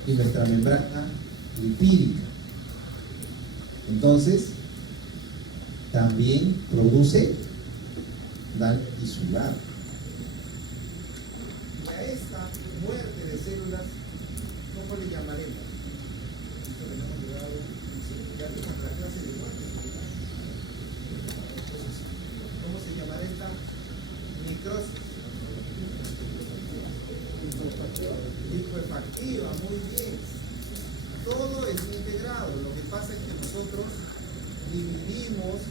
y nuestra membrana lipídica. Entonces, también produce daño tisular. Y a esta muerte de células, ¿cómo le llamaremos? Esto que no hemos llegado, ya vimos la clase de muerte celular. Entonces, ¿cómo se llamará esta necrosis? Lipohepatía. olfactiva, muy bien. Todo es integrado. Lo que pasa es que nosotros dividimos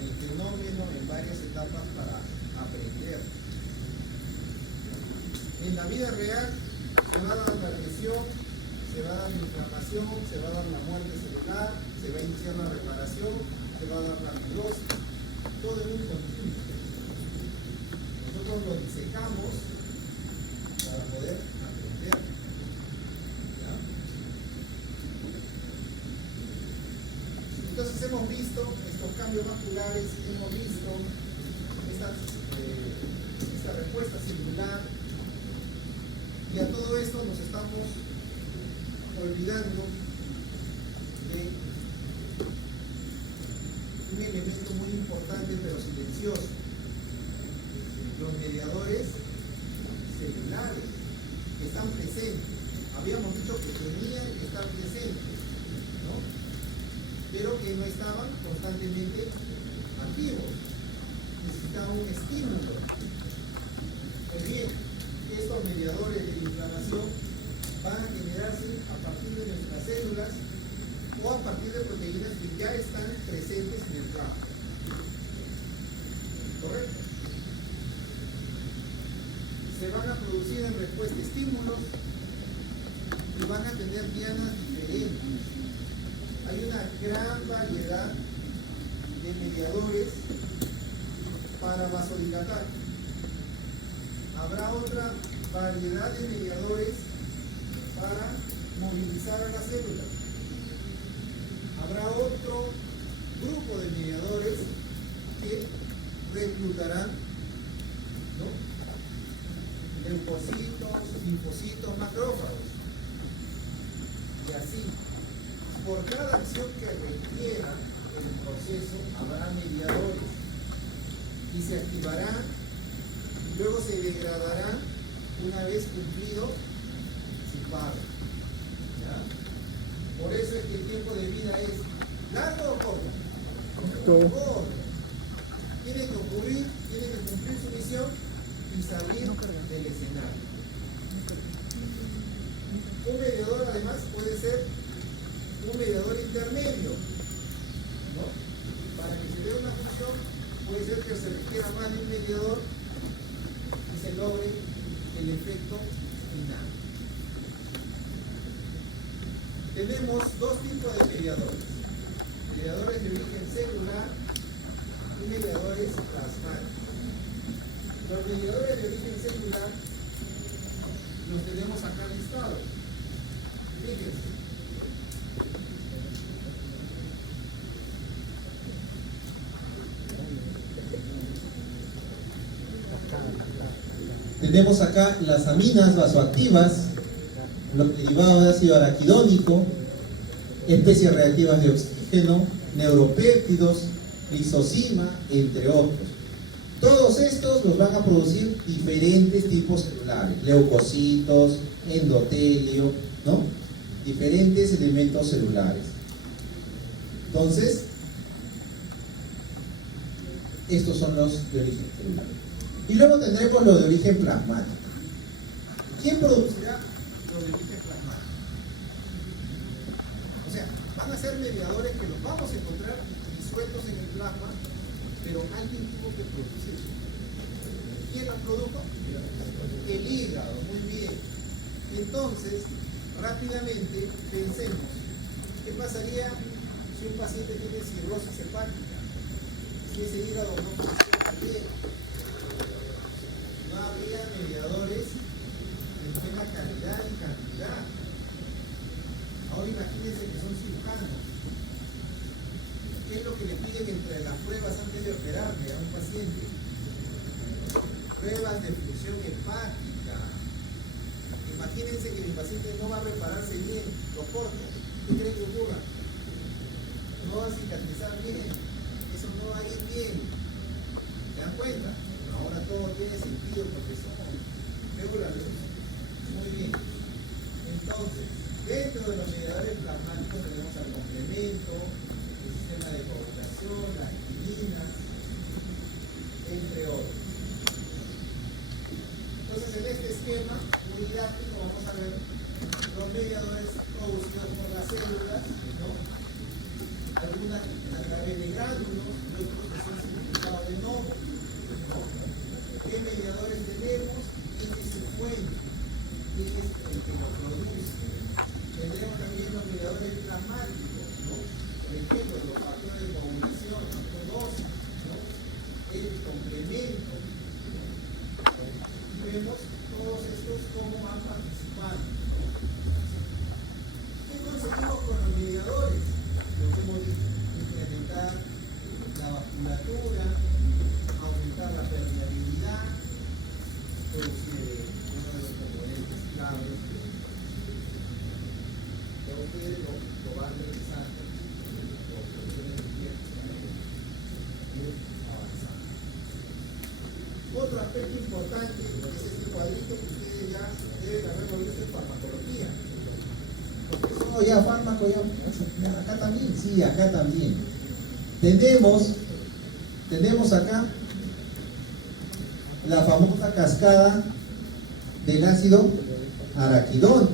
el fenómeno en varias etapas para aprender. En la vida real se va a dar la lesión, se va a dar la inflamación, se va a dar la muerte celular, se va a iniciar la reparación, se va a dar la fibrosis, todo en un continuo. Nosotros lo disecamos para poder aprender. ¿Ya? Entonces hemos visto estos cambios vasculares, hemos visto esta respuesta celular, y a todo esto nos estamos olvidando de un elemento muy importante pero silencioso: los mediadores celulares que están presentes. Habíamos dicho que tenían que estar presentes, ¿no? Pero que no estaban constantemente activos, necesitaban un estímulo. Pues bien, estos mediadores de inflamación van a generarse a partir de nuestras células o a partir de proteínas que ya están presentes en el plasma. ¿Correcto? Se van a producir en respuesta a estímulos y van a tener dianas diferentes. Hay una gran variedad de mediadores para vasodilatar. Habrá otra variedad de mediadores para movilizar a las células. Habrá otro grupo de mediadores que reclutarán, ¿no?, leucocitos, linfocitos, macrófagos. Y así, por cada acción que requiera el proceso, habrá mediadores y se activarán y luego se degradarán una vez cumplido su pago. ¿Ya? Por eso es que el tiempo de vida es largo o corto. Corto. Tiene que ocurrir, tiene que cumplir su misión y salir del escenario. Un mediador además puede ser un mediador intermedio, ¿no? Para que se dé una función puede ser que se requiera más de un mediador y se logre el efecto final. Tenemos dos tipos de mediadores: mediadores de origen celular y mediadores plasmáticos. Los mediadores de origen celular los tenemos acá listados. Fíjense. Tenemos acá las aminas vasoactivas, los derivados de ácido araquidónico, especies reactivas de oxígeno, neuropéptidos, lisozima, entre otros. Todos estos los van a producir diferentes tipos celulares: leucocitos, endotelio, ¿no? Diferentes elementos celulares. Entonces, estos son los de origen celular. Y luego tendremos los de origen plasmático. ¿Quién producirá los de origen plasmático? O sea, van a ser mediadores que los vamos a encontrar disueltos en el plasma, pero alguien tuvo que producirlos. ¿Quién los produjo? El hígado, muy bien. Entonces, rápidamente pensemos, ¿qué pasaría si un paciente tiene cirrosis hepática? Si ese hígado no funciona bien, no habría mediadores en buena calidad y cantidad. Ahora imagínense que son cirujanos. ¿Qué es lo que le piden entre las pruebas antes de operarle a un paciente? Pruebas de función hepática. Imagínense que mi paciente no va a repararse bien, lo corto. ¿Qué creen que ocurra? No va a cicatrizar bien. Eso no va a ir bien. ¿Se dan cuenta? Ahora todo tiene sentido, profesor. Regúlalo. Muy bien. Entonces, dentro de los mediadores plasmáticos tenemos al complemento, el sistema de coagulación, las quininas, entre otros. Entonces, en este esquema voy didáctico vamos a ver los mediadores producidos por las células, ¿no? Algunas a través de gránulos, otros que son significados de nodo, ¿no? ¿Qué mediadores tenemos? ¿Quién es su fuente? ¿Quién es el que lo produce? Tendremos también los mediadores plasmáticos, ¿no? Por ejemplo, los factores de coagulación, factor 12, ¿no? El complemento. Y vemos todos estos cómo van participando. ¿Qué conseguimos con los mediadores? Lo que hemos dicho, incrementar la vasculatura, aumentar la permeabilidad, producir uno de los componentes claves. Ya ustedes lo van revisando por ir avanzando. Otro aspecto importante es este cuadrito que ustedes ya deben haberlo visto en farmacología. No, ya fármaco, ya, acá también, sí, acá también. Tenemos acá la famosa cascada del ácido araquidónico.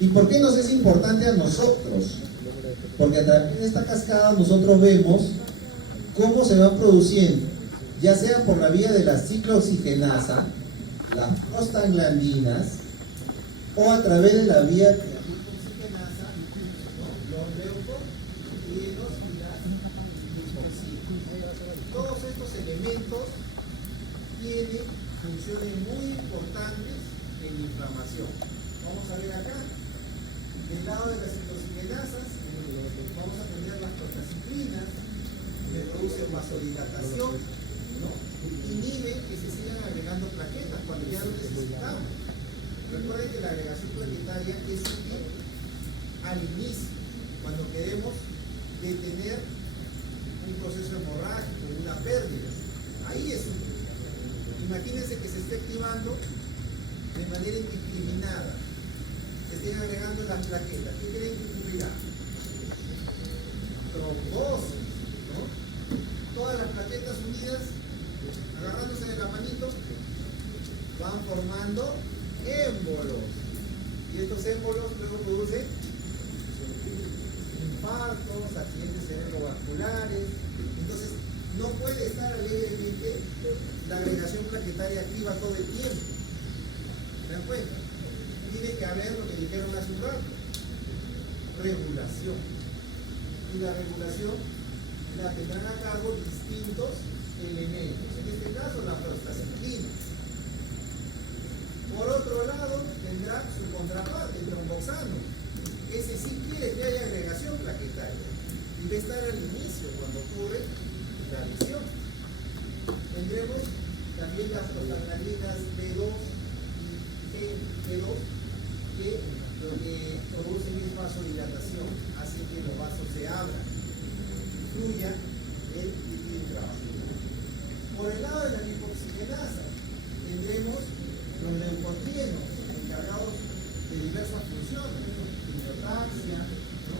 ¿Y por qué nos es importante a nosotros? Porque a través de esta cascada nosotros vemos cómo se van produciendo, ya sea por la vía de la ciclooxigenasa, las prostaglandinas, o a través de la vía Los leucotrienos y las linfocitos. Todos estos elementos tienen funciones muy importantes en la inflamación. Vamos a ver acá, del lado de las ciclooxigenasas, vamos a tener las prostaciclinas, que producen vasodilatación, ¿no? Inhiben que se sigan agregando plaquetas cuando ya lo necesitamos. Recuerden que la agregación plaquetaria es útil al inicio, cuando queremos detener un proceso hemorrágico, una pérdida. Ahí es útil. Imagínense que se esté activando de manera indiscriminada. Se estén agregando las plaquetas. ¿Qué creen que ocurrirá? Trombosis, ¿no? Todas las plaquetas unidas, agarrándose de la manito, van formando émbolos. Y estos émbolos luego producen infartos, accidentes cerebrovasculares. Entonces, no puede estar alegremente la agregación plaquetaria activa todo el tiempo. ¿Se dan cuenta? Tiene que haber lo que dijeron hace un rato: regulación. Y la regulación la tendrán a cargo distintos elementos. En este caso, las prostaciclinas. Por otro lado, tendrá su contraparte, el tromboxano. Ese sí quiere que haya agregación plaquetaria y va a estar al inicio cuando ocurre la lesión. Tendremos también las prostaglandinas B2 y G2, que lo que producen es vasodilatación, hace que los vasos se abran, fluya el líquido intravascular. Por el lado de la lipoxigenasa, tendremos los leucotrienos, encargados de diversas funciones, hidrotaxia, ¿no?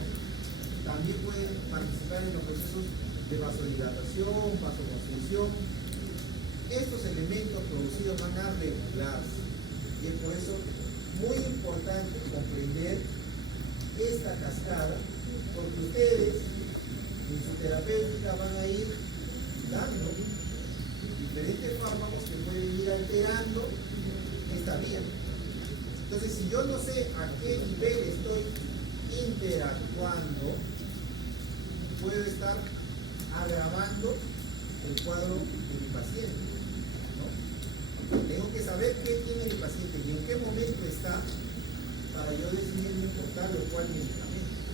También pueden participar en los procesos de vasodilatación, vasoconstricción. Estos elementos producidos van a regularse, y es por eso muy importante comprender esta cascada, porque ustedes en su terapéutica van a ir dando diferentes fármacos que pueden ir alterando esta vía. Entonces, si yo no sé a qué nivel estoy interactuando, puedo estar agravando el cuadro de mi paciente, ¿no? Tengo que saber qué tiene mi paciente y en qué momento está para yo decidir por tal o cual medicamento.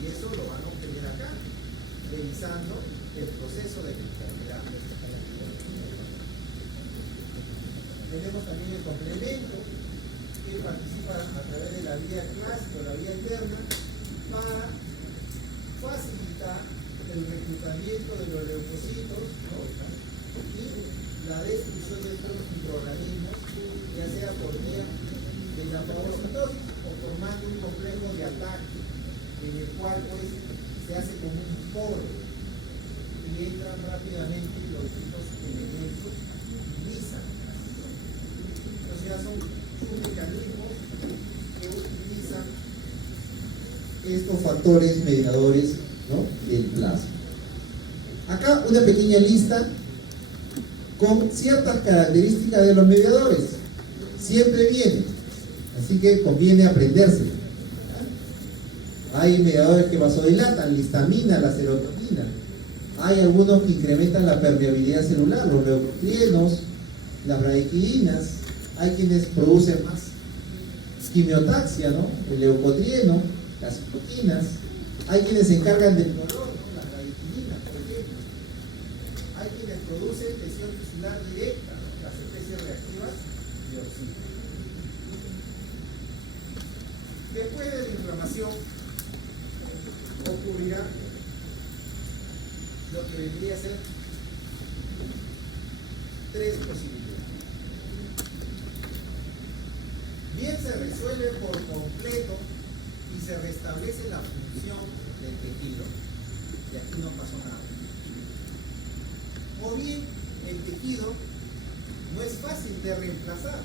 Y eso lo van a obtener acá, revisando el proceso de la enfermedad. Tenemos también el complemento, que participa a través de la vía clásica o la vía interna para facilitar el reclutamiento de los leucocitos, ¿no? Y la destrucción de estos microorganismos, ya sea por vía de la fagocitosis o formando un complejo de ataque en el cual pues se hace como un polo y entran rápidamente los distintos elementos y lisan. Entonces ya son sus mecanismos que utilizan estos factores mediadores, ¿no?, del plasma. Acá una pequeña lista con ciertas características de los mediadores. Siempre viene, así que conviene aprendérselo. Hay mediadores que vasodilatan, la histamina, la serotonina. Hay algunos que incrementan la permeabilidad celular, los leucotrienos, las bradiquidinas. Hay quienes producen más quimiotaxia, ¿no?, el leucotrieno, las citoquinas. Hay quienes se encargan del dolor, ¿no?, las bradiquidinas, por ejemplo. Hay quienes producen lesión tisular directa, ¿no?, las especies reactivas de oxígeno. Después de la inflamación ocurrirá lo que vendría a ser tres posibilidades. Bien se resuelve por completo y se restablece la función del tejido, y aquí no pasó nada. O bien el tejido no es fácil de reemplazar.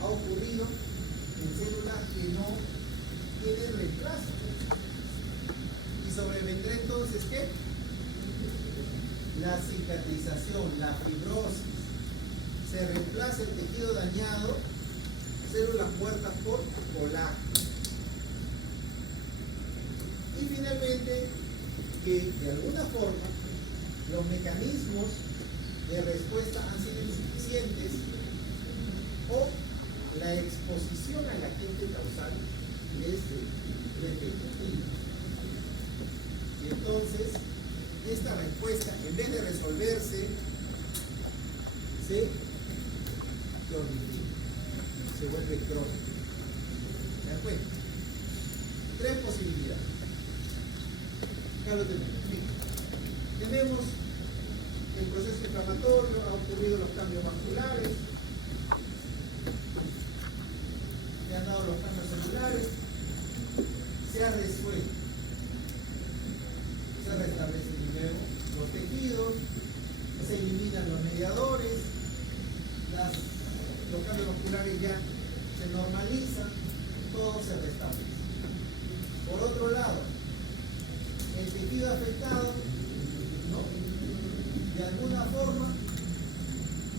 Ha ocurrido en células que no tienen reemplazo. Y sobrevendrá entonces ¿qué? La cicatrización, la fibrosis. Se reemplaza el tejido dañado, células muertas por colágeno. Y finalmente, que de alguna forma los mecanismos de respuesta han sido insuficientes o la exposición al agente causal es repetitiva. Y entonces, esta respuesta, en vez de resolverse, se cronifica, se vuelve crónica. ¿Se dan cuenta? Tres posibilidades. Acá lo tenemos. Miren. Tenemos el proceso inflamatorio, ha ocurrido los cambios vasculares, se han dado los cambios celulares, se ha resuelto, se restablecen de nuevo los tejidos, se eliminan los mediadores, los cambios vasculares ya se normalizan, todo se restablece. Por otro lado, el tejido afectado, ¿no?, de alguna forma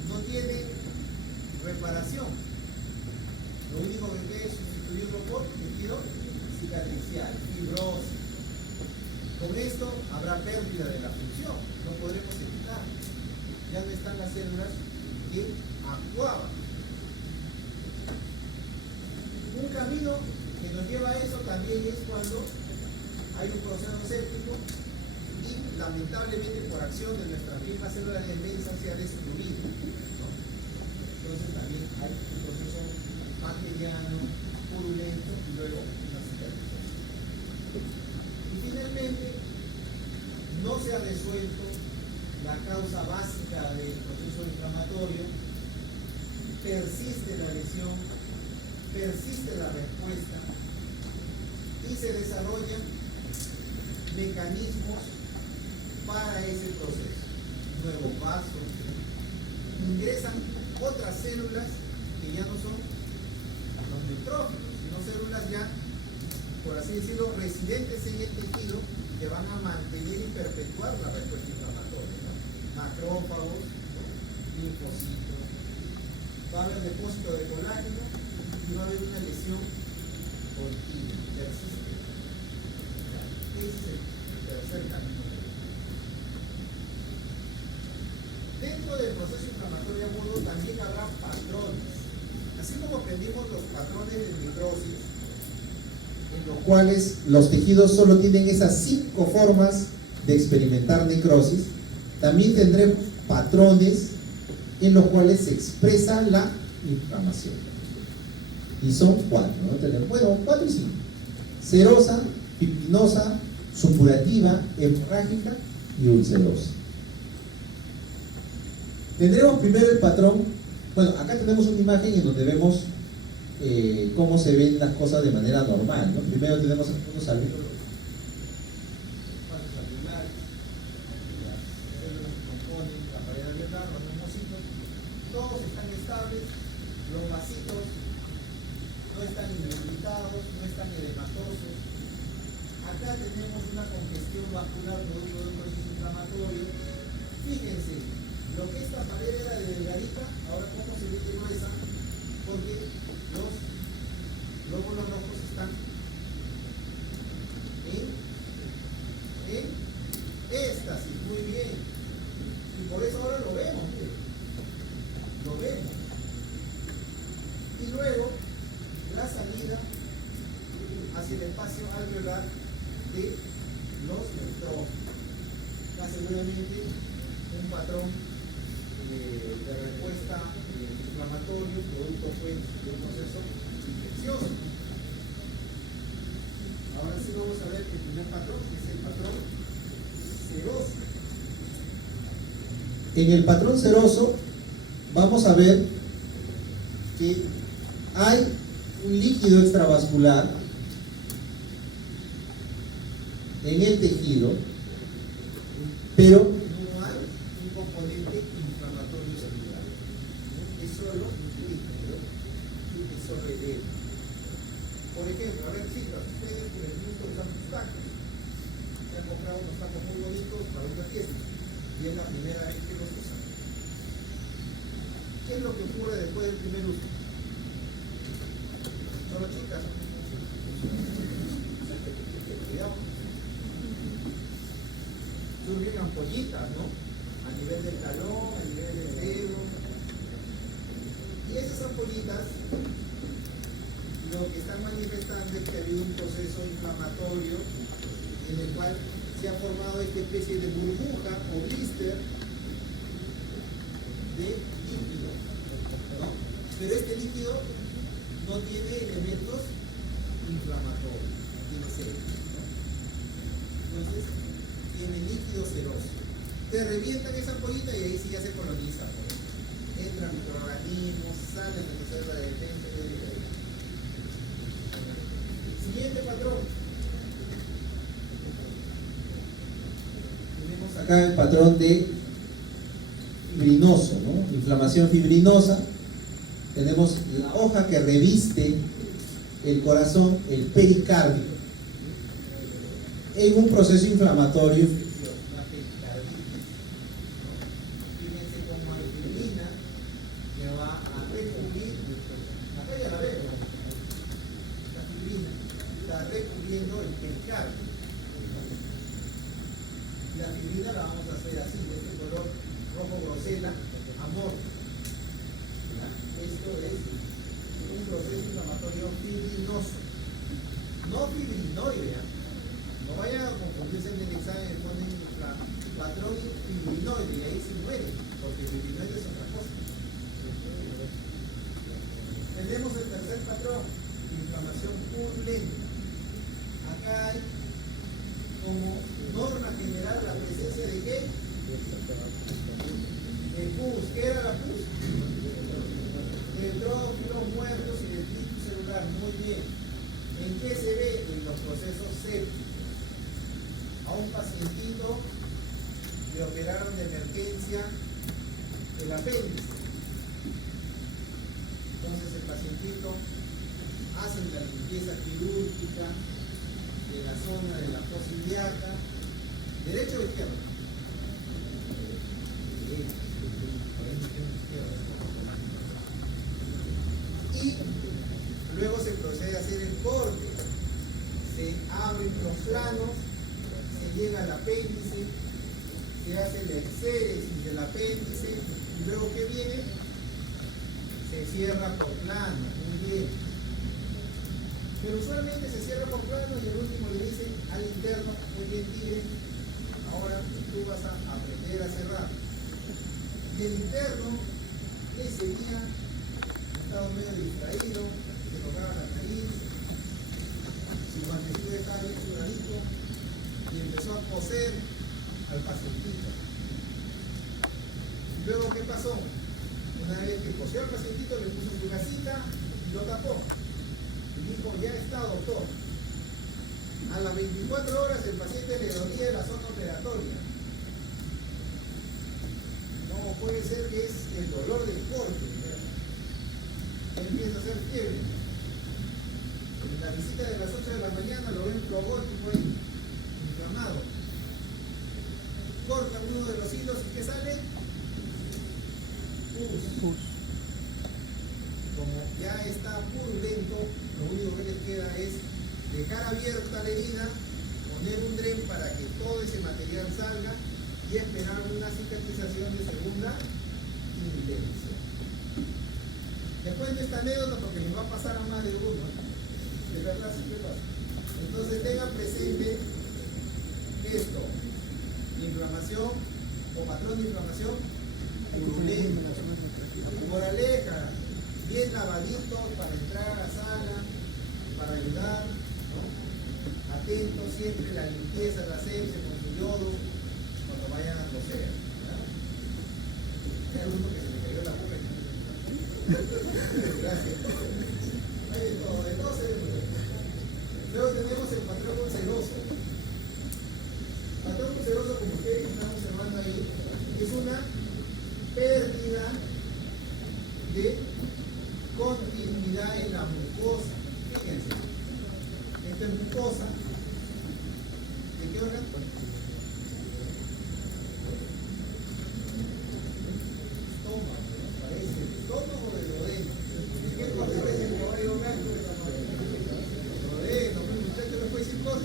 no tiene reparación. Lo único que queda es sustituirlo por tejido cicatricial, fibrosis. Con esto habrá pérdida de la función, no podremos evitar. Ya no están las células que actuaban. Un camino que nos lleva a eso también es cuando hay un proceso séptico y lamentablemente por acción de nuestras mismas células de defensa se ha destruido, ¿no? Entonces también hay un proceso bacteriano, purulento y luego una cicatrización. Y finalmente, no se ha resuelto la causa básica del proceso inflamatorio, persiste la lesión, persiste la respuesta y se desarrollan mecanismos para ese proceso. Nuevos vasos, ingresan otras células que ya no son los neutrófilos, sino células ya, por así decirlo, residentes en el tejido que van a mantener y perpetuar la respuesta inflamatoria, ¿no? Macrófagos, ¿no?, linfocitos. Va a haber depósito de colágeno y va a haber una lesión continua, persistente. Ese es el tercer camino. Dentro del proceso inflamatorio agudo también habrá patrones. Así como aprendimos los patrones de necrosis, en los cuales los tejidos solo tienen esas 5 formas de experimentar necrosis, también tendremos patrones en los cuales se expresa la inflamación. Y son 4, ¿no? Tenemos, bueno, 4 y 5. Serosa, fibrinosa, supurativa, hemorrágica y ulcerosa. Tendremos primero el patrón. Bueno, acá tenemos una imagen en donde vemos cómo se ven las cosas de manera normal, ¿no? Primero tenemos algunos alvéolos, vasos alveolares, las células que componen la pared alveolar, los neumocitos, todos están estables, los vasitos no están irritados, no están edematosos. Acá tenemos una congestión vascular producto de un proceso inflamatorio. Fíjense, lo que esta pared era de delgadita, ahora cómo se ve de gruesa, porque los glóbulos rojos están en éxtasis, muy bien. Y por eso ahora lo vemos, miren. Lo vemos. Y luego, la salida hacia el espacio alveolar de los neutrófilos. Acá seguramente un patrón de respuesta inflamatorio, producto pues, de un proceso infeccioso. Ahora sí vamos a ver el primer patrón, que es el patrón seroso. En el patrón seroso vamos a ver que hay un líquido extravascular en el tejido, pero No hay un componente inflamatorio celular. Es solo un líquido, es solo edema. Por ejemplo, a ver chicas, ustedes por el gusto usan sus tacos. Se han comprado unos tacos muy bonitos para una fiesta y es la primera vez que los usan. ¿Qué es lo que ocurre después del primer uso? Solo chicas. Cuidado. Surgen ampollitas, ¿no? A nivel del talón, a nivel del dedo. Y esas ampollitas lo que están manifestando es que ha habido un proceso inflamatorio en el cual se ha formado esta especie de burbuja o blister de líquido, ¿no? Pero este líquido no tiene elementos inflamatorios, tiene cero, ¿no? Entonces, tiene líquido seroso. Te revientan esa ampollita y ahí sí ya se coloniza, pues. Entran microorganismos, salen de la reserva de defensa. Siguiente patrón. Tenemos acá el patrón de fibrinoso, ¿no? Inflamación fibrinosa. Tenemos la hoja que reviste el corazón, el pericardio, en un proceso inflamatorio. una pericarditis, ¿no? Fíjense cómo hay fibrina que va a recubrir, acá ya la veo, la fibrina está recubriendo el pericardio. La fibrina la vamos a hacer así, de este color rojo grosela, amor. Esto es un proceso inflamatorio fibrinoso, no fibrinoide. No vayan a confundirse en el examen, le ponen patrón fibrinoide y ahí se muere, porque fibrinoide es otra cosa. Tenemos el tercer patrón, inflamación purulenta. Acá hay como norma general la presencia de ¿qué? De pus. ¿Qué era la pus? Neutrófilos muertos y detritus celular. Muy bien. ¿En qué se ve? En los procesos sépticos. A un pacientito le operaron de emergencia el apéndice. Entonces el pacientito hace la limpieza quirúrgica de la zona de la fosa ilíaca. ¿Derecho o izquierdo? Y luego se procede a hacer el corte. Se abren los planos, se llega al apéndice, se hace la exéresis del apéndice y luego ¿qué viene? Se cierra por plano, muy bien. Pero usualmente se cierra por plano y el último le dicen al interno, muy bien tigre, ahora tú vas a aprender a cerrar. Y el interno ese día estaba medio distraído, se tocaba la nariz, su guantecito estaba bien sudadito y empezó a coser al pacientito. Luego, ¿qué pasó? Una vez que cosió al pacientito, le puso su gasita y lo tapó. Y dijo, ya está, doctor. A las 24 horas el paciente le dolía la zona operatoria. No puede ser que es el dolor del corte. empieza a hacer fiebre. En la visita de las 8 de la mañana lo ven robótico ahí, inflamado. Cortan uno de los hilos y ¿qué sale? Pus. Como ya está purulento, lo único que les queda es dejar abierta la herida, poner un dren para que todo ese material salga y esperar una cicatrización de segunda intención. Les cuento esta anécdota porque les va a pasar a más de uno. De verdad sí que pasa. Entonces tengan presente esto: inflamación o patrón de inflamación purulento. Moraleja, bien lavaditos para entrar a la sala, para ayudar, ¿no? Atentos siempre la limpieza, la asepsia con su yodo cuando vayan a coser. Hay alguno que se le cayó la boca. Gracias. Hay de todo se ve. Luego tenemos el patrón ulceroso. El patrón ulceroso, como ustedes están observando ahí, es una pérdida de continuidad en la mucosa. Fíjense, esta es mucosa. ¿De qué órgano? Estómago, ¿no? Parece el estómago de duodeno. ¿De qué cosa es el caballo blanco de duodeno? El muchacho no puede decir cosas.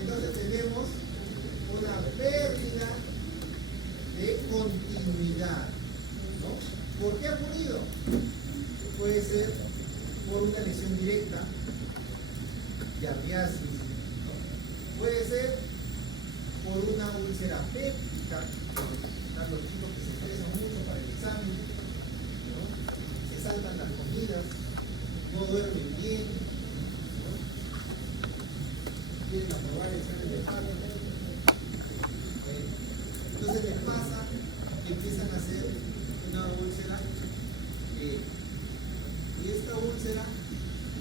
Entonces tenemos una pérdida de continuidad, ¿no? ¿Por qué ha ocurrido? Puede ser por una lesión directa, yardiasis, ¿no? Puede ser por una úlcera péptica, están los chicos que se estresan mucho para el examen, ¿no? Se saltan las comidas, no duermen bien, ¿no? Quieren aprobar el examen de paro. Entonces les pasa que empiezan a hacer una úlcera y esta úlcera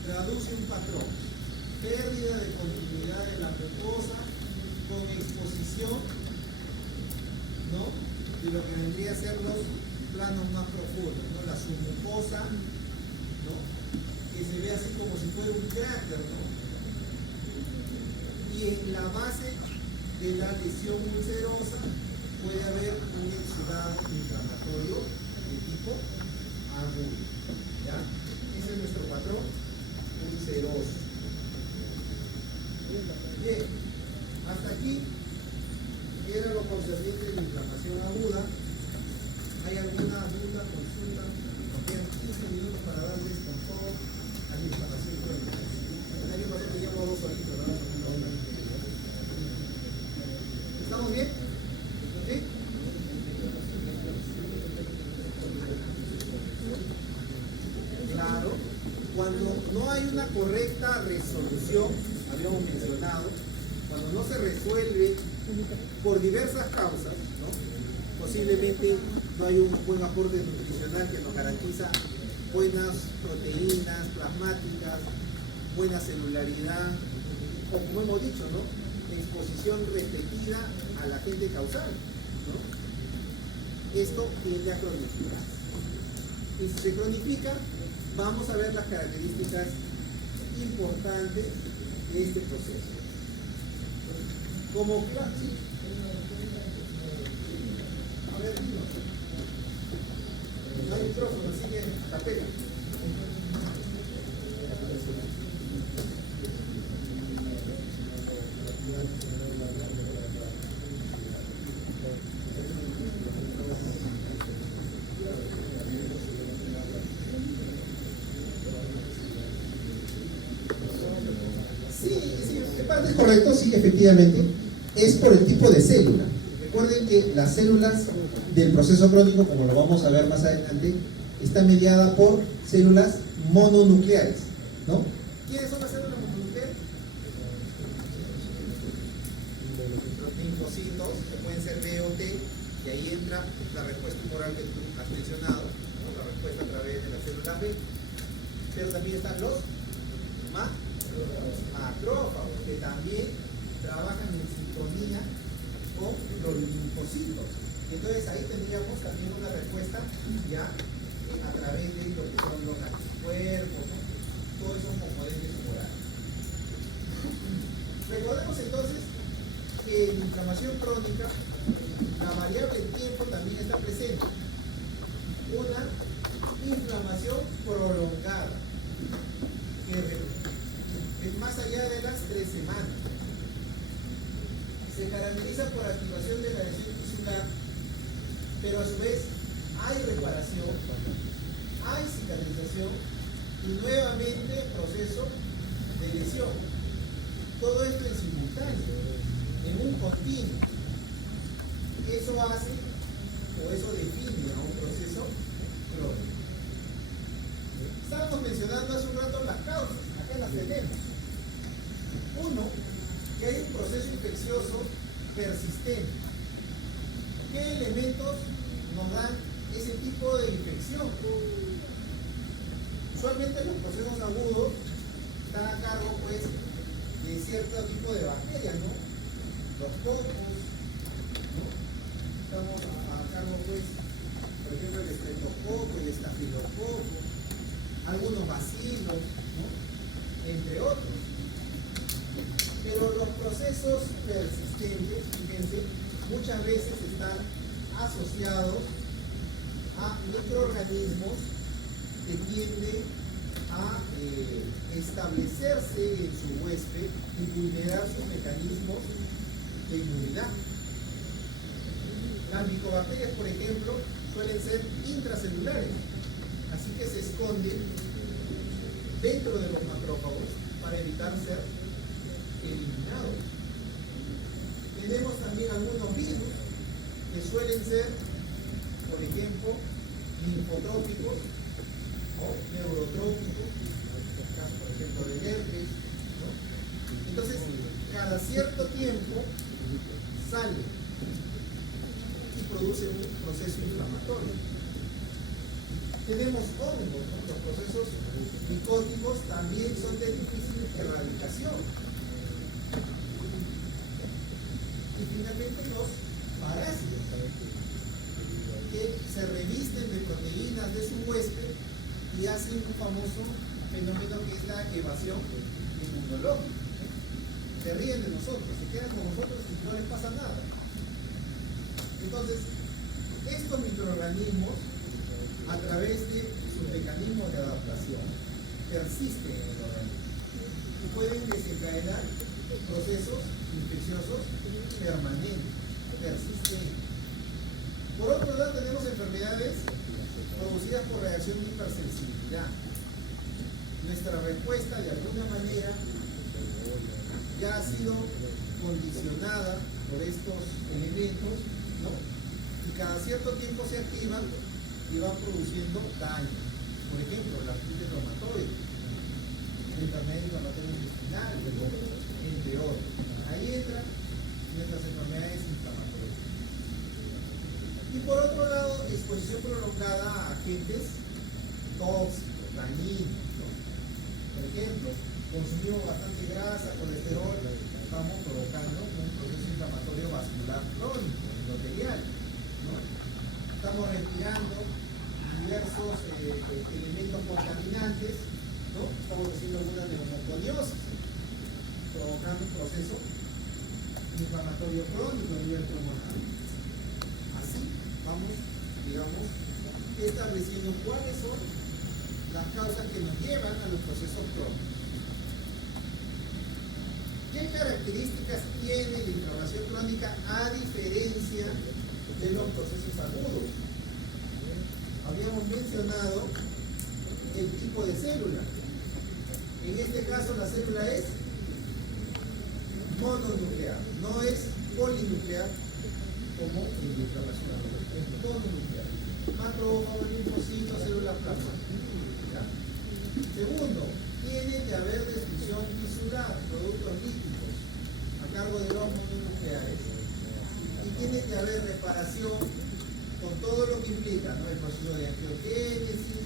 traduce un patrón: pérdida de continuidad de la mucosa con exposición, ¿no?, de lo que vendría a ser los planos más profundos, ¿no?, la submucosa, ¿no?, que se ve así como si fuera un cráter, ¿no?, y en la base de la lesión ulcerosa puede haber un exudado inflamatorio de tipo agudo, ¿ya? Ese es nuestro patrón ulceroso. Bien, hasta aquí era lo concerniente de la inflamación aguda. ¿Hay alguna duda, consulta? Nos quedan 15 minutos para darles con todo a la inflamación crónica. El año pasado teníamos 2 solitos, ¿verdad? ¿Estamos bien? ¿Sí? Claro, cuando no hay una correcta resolución, habíamos mencionado, cuando no se resuelve por diversas causas, ¿no?, posiblemente no hay un buen aporte nutricional que nos garantiza buenas proteínas plasmáticas, buena celularidad, o como hemos dicho, ¿no?, exposición repetida al agente causal, ¿no? Esto tiende a cronificar. Y si se cronifica, vamos a ver las características importantes de este proceso. Como claro, sí. A ver, dinos. No hay micrófono, así que tapela. Es correcto, sí, efectivamente, es por el tipo de célula. Recuerden que las células del proceso crónico, como lo vamos a ver más adelante, está mediada por células mononucleares, ¿no? ¿Quiénes son las células mononucleares? Los linfocitos, que pueden ser B o T, y ahí entra la respuesta humoral que tú has mencionado, ¿no?, la respuesta a través de las células B. Pero también están los macrófagos, que también trabajan en sintonía con los linfocitos. Entonces ahí tendríamos también una respuesta ya a través de presenta? Una inflamación prolongada, que es más allá de las 3 semanas. Se caracteriza por activación de la lesión tisular, pero a su vez hay reparación, hay cicatrización y nuevamente proceso de lesión. Todo esto en simultáneo, en un continuo. Eso hace o eso define a un proceso crónico. Estábamos mencionando hace un rato las causas, acá las tenemos. Uno, que hay un proceso infeccioso persistente. ¿Qué elementos nos dan ese tipo de infección? Usualmente los procesos agudos están a cargo pues de cierto tipo de bacterias, ¿no? Los cocos, ¿no? Estamos a cargo pues, por ejemplo, el estreptococo, el estafilococo, algunos bacilos, ¿no? Entre otros. Pero los procesos persistentes, fíjense, muchas veces están asociados a microorganismos que tienden a establecerse en su huésped y vulnerar sus mecanismos de inmunidad. Las micobacterias, por ejemplo, suelen ser intracelulares, así que se esconden dentro de los macrófagos para evitar ser eliminados. Tenemos también algunos virus que suelen ser, por ejemplo, linfotrópicos o neurotrópicos, en el caso, por ejemplo, del herpes, ¿no? Entonces, cada cierto tiempo sale y produce un proceso inflamatorio. Tenemos hongos, ¿no? Los procesos micóticos también son de difícil erradicación. Y finalmente los parásitos, que se revisten de proteínas de su huésped y hacen un famoso fenómeno que es la evasión inmunológica. Se ríen de nosotros, se quedan con nosotros y no les pasa nada. Entonces, estos microorganismos, a través de sus mecanismos de adaptación, persisten en el organismo y pueden desencadenar procesos infecciosos permanentes, persistentes. Por otro lado, tenemos enfermedades producidas por reacción de hipersensibilidad. Nuestra respuesta, de alguna manera, ya ha sido condicionada por estos elementos, ¿no? Y cada cierto tiempo se activan y van produciendo daño. Por ejemplo, la artritis reumatoide, la enfermedad inflamatoria intestinal, entre otros. Ahí entran nuestras enfermedades inflamatorias. Y por otro lado, exposición prolongada a agentes tóxicos, dañinos, ¿no? Por ejemplo, consumimos bastante grasa, colesterol, estamos provocando un proceso inflamatorio vascular crónico, endotelial, ¿no? Estamos respirando diversos elementos contaminantes, ¿no? Estamos haciendo alguna neumoconiosis, provocando un proceso inflamatorio crónico a nivel pulmonar. Así vamos, digamos, estableciendo cuáles son las causas que nos llevan a los procesos crónicos. ¿Qué características tiene la inflamación crónica a diferencia de los procesos agudos? Habíamos mencionado el tipo de célula. En este caso la célula es mononuclear, no es polinuclear como en la inflamación aguda, es mononuclear. Macrófagos, linfocitos, células plasmáticas. Segundo, tiene que haber destrucción tisular, productos líticos, a cargo de los mononucleares. Y tiene que haber reparación con todo lo que implica, ¿no? El proceso de angiogénesis,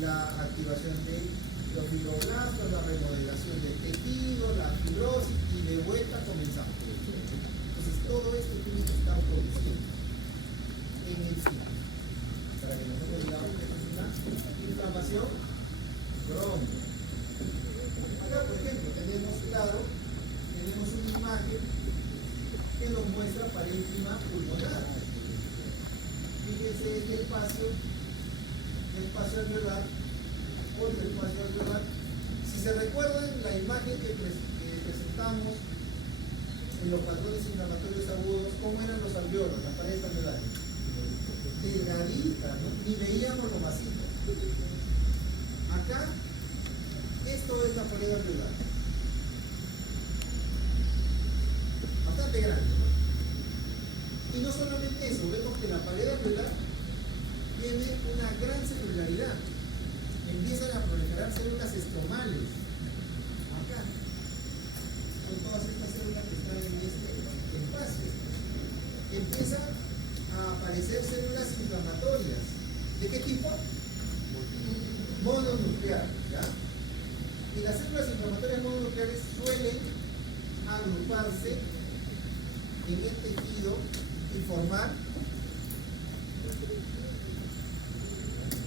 la activación de los fibroblastos, la remodelación del tejido, la fibrosis y de vuelta comenzamos. Entonces todo esto tiene que estar produciendo en el ciclo, para que nosotros digamos que esto es una inflamación crónica. Acá, por ejemplo, tenemos una imagen que nos muestra parénquima pulmonar. Fíjense este espacio alveolar, otro espacio alveolar. Si se recuerdan la imagen que presentamos en los patrones inflamatorios agudos, ¿cómo eran los alveolos, las paredes alveolares? Delgaditas, ¿no? Ni veíamos lo masito. Acá, esto es la pared alveolar. Bastante grande, ¿no? Y no solamente eso, vemos que la pared alveolar tiene una gran celularidad. Empiezan a proliferar células estromales. Acá. Son todas estas células que están en este espacio. Empiezan a aparecer células inflamatorias. ¿De qué tipo? Mononucleares, ¿ya? Y las células inflamatorias mononucleares suelen agruparse en el tejido y formar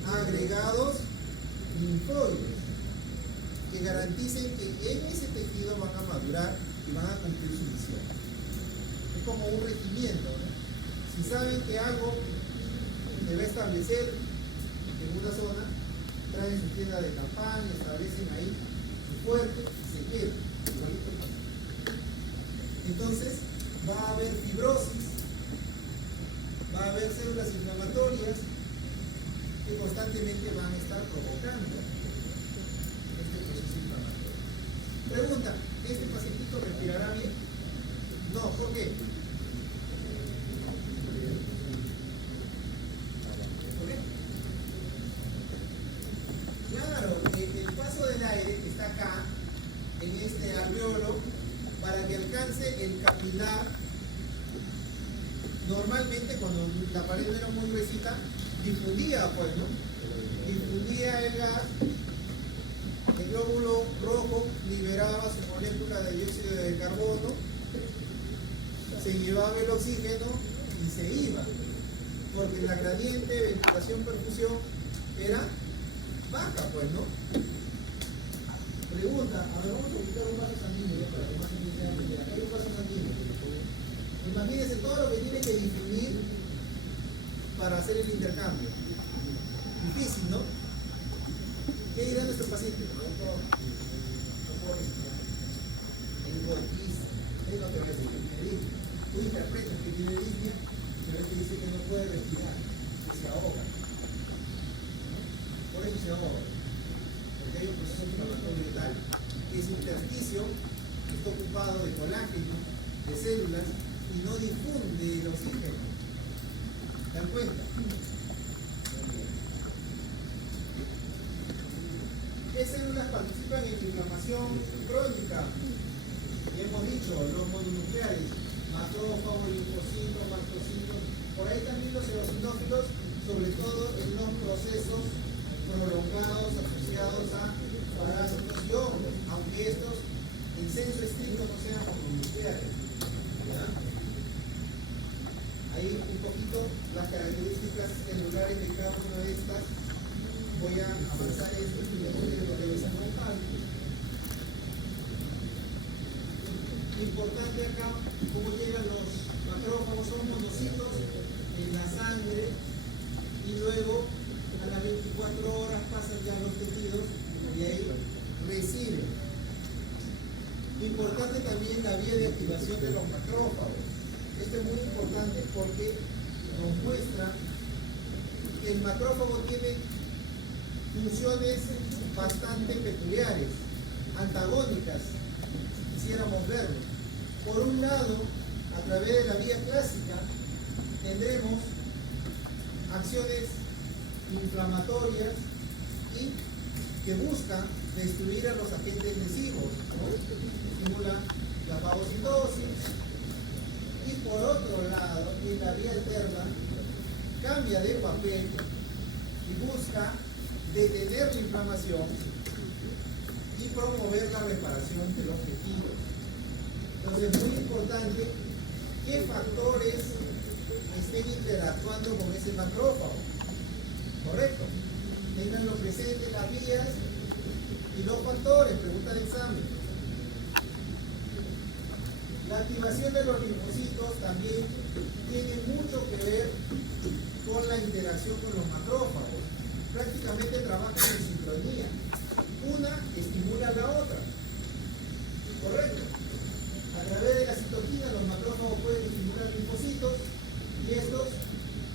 agregados linfoides que garanticen que en ese tejido van a madurar y van a cumplir su misión. Es como un regimiento, ¿no? Si saben que algo se va a establecer en una zona, traen su tienda de campaña, establecen ahí su fuerte y se quedan. Entonces va a haber fibrosis, va a haber células inflamatorias que constantemente van a estar provocando este proceso inflamatorio. Pregunta, ¿este pacientito respirará bien? No, ¿por qué? ¿Por qué? Claro, el paso del aire que está acá, en este alveolo, para que alcance el capilar, normalmente cuando la pared no era muy gruesita, difundía, pues, ¿no? Difundía el gas, el glóbulo rojo liberaba su molécula de dióxido de carbono, se llevaba el oxígeno y se iba, porque la gradiente ventilación-perfusión era baja, pues, ¿no? Pregunta, a ver, vamos a buscar un vaso sanguíneo para que más se entienda. Acá hay un vaso sanguíneo. Imagínense todo lo que tiene que difundir para hacer el intercambio. Difícil, ¿no? ¿Qué dirán nuestros pacientes? No puedo respirar. Tengo disnea. Es lo que me dice. Tú interpretas que tiene disnea, pero él te dice que no puede respirar, que se ahoga. Por eso se ahoga. Porque hay un proceso inflamatorio vital, que ese intersticio está ocupado de colágeno, de células, y no difunde el oxígeno. ¿Se dan cuenta? ¿Qué células participan en la inflamación crónica? Hemos dicho, los mononucleares, macrófagos, linfocitos, mastocitos, por ahí también los eosinófilos, sobre todo en los procesos prolongados asociados a parásitos y hongos, aunque estos en senso estricto no sean mononucleares. ¿Ya? Ahí un poquito las características celulares de cada una de estas. Voy a avanzar esto y después lo revisamos un par. Importante acá, cómo llegan los macrófagos, son monocitos en la sangre y luego a las 24 horas pasan ya los tejidos y ahí reciben. Importante también la vía de activación de los macrófagos. Esto es muy importante porque nos muestra que el macrófago tiene funciones bastante peculiares, antagónicas, si quisiéramos verlo. Por un lado, a través de la vía clásica, tendremos acciones inflamatorias y que buscan destruir a los agentes lesivos, ¿no? Estimula la fagocitosis. Y por otro lado, en la vía alterna, cambia de papel y busca detener la inflamación y promover la reparación de los tejidos. Entonces es muy importante qué factores estén interactuando con ese macrófago. ¿Correcto? Ténganlo presente las vías y los factores, pregunta de examen. La activación de los linfocitos también tiene mucho que ver con la interacción con los macrófagos. Prácticamente trabajan en sincronía. Una estimula a la otra. ¿Correcto? A través de la citoquina los macrófagos pueden estimular linfocitos y estos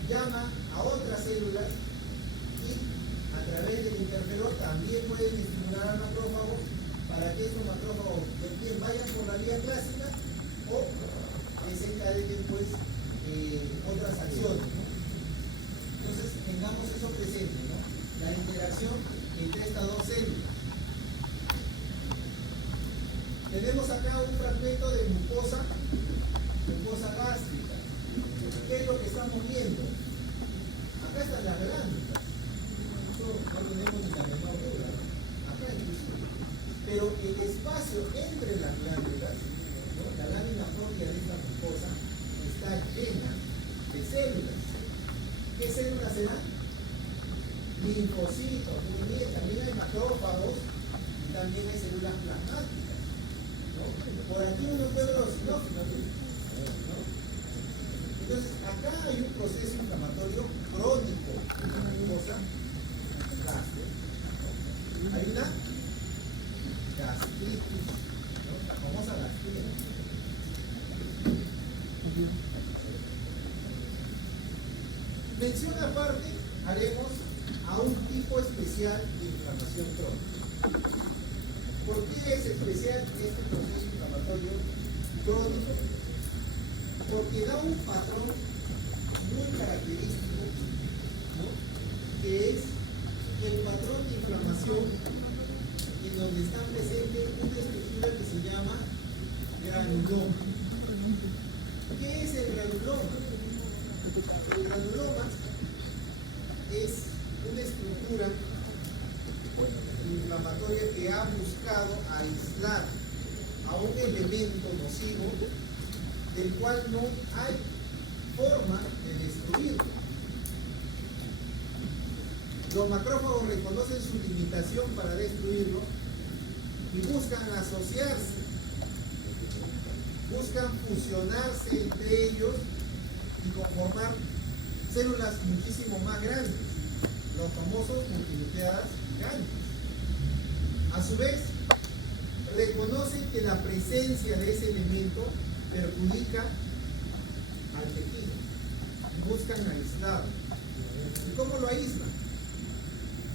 llaman a otras células y a través del interferón también pueden estimular al macrófago para que estos macrófagos bien vayan por la vía clásica o desencadenen pues otras acciones, ¿no? Entonces tengamos eso presente, ¿no? La interacción entre estas dos células. Tenemos acá un fragmento de mucosa gástrica. ¿Qué es lo que estamos viendo? Acá están las glándulas. No tenemos ni la menor duda, ¿no? Acá inclusive. Pero el espacio entre las glándulas, ¿no? La lámina propia de esta mucosa está llena de células. ¿Qué células serán? Linfocitos. También hay macrófagos y también hay células plasmáticas, ¿no? Por aquí uno puede ver los sinófilos, ¿no? Entonces, acá hay un proceso inflamatorio crónico en la mucosa gástrica, ¿no? Hay una gastritis, ¿no? La famosa gastritis. Mención aparte haremos a un tipo especial de inflamación crónica. ¿Por qué es especial este proceso inflamatorio crónico? Porque da un patrón muy característico, ¿no? Que es el patrón de inflamación en donde está presente una estructura que se llama granuloma. ¿Qué es el granuloma? El granuloma es una estructura inflamatoria que ha buscado aislar a un elemento nocivo del cual no hay forma de destruirlo. Los macrófagos reconocen su limitación para destruirlo y buscan asociarse, buscan fusionarse entre ellos y conformar células muchísimo más grandes, los famosos multinucleadas gigantes. A su vez, reconocen que la presencia de ese elemento perjudica al tejido y buscan aislarlo. ¿Y cómo lo aíslan?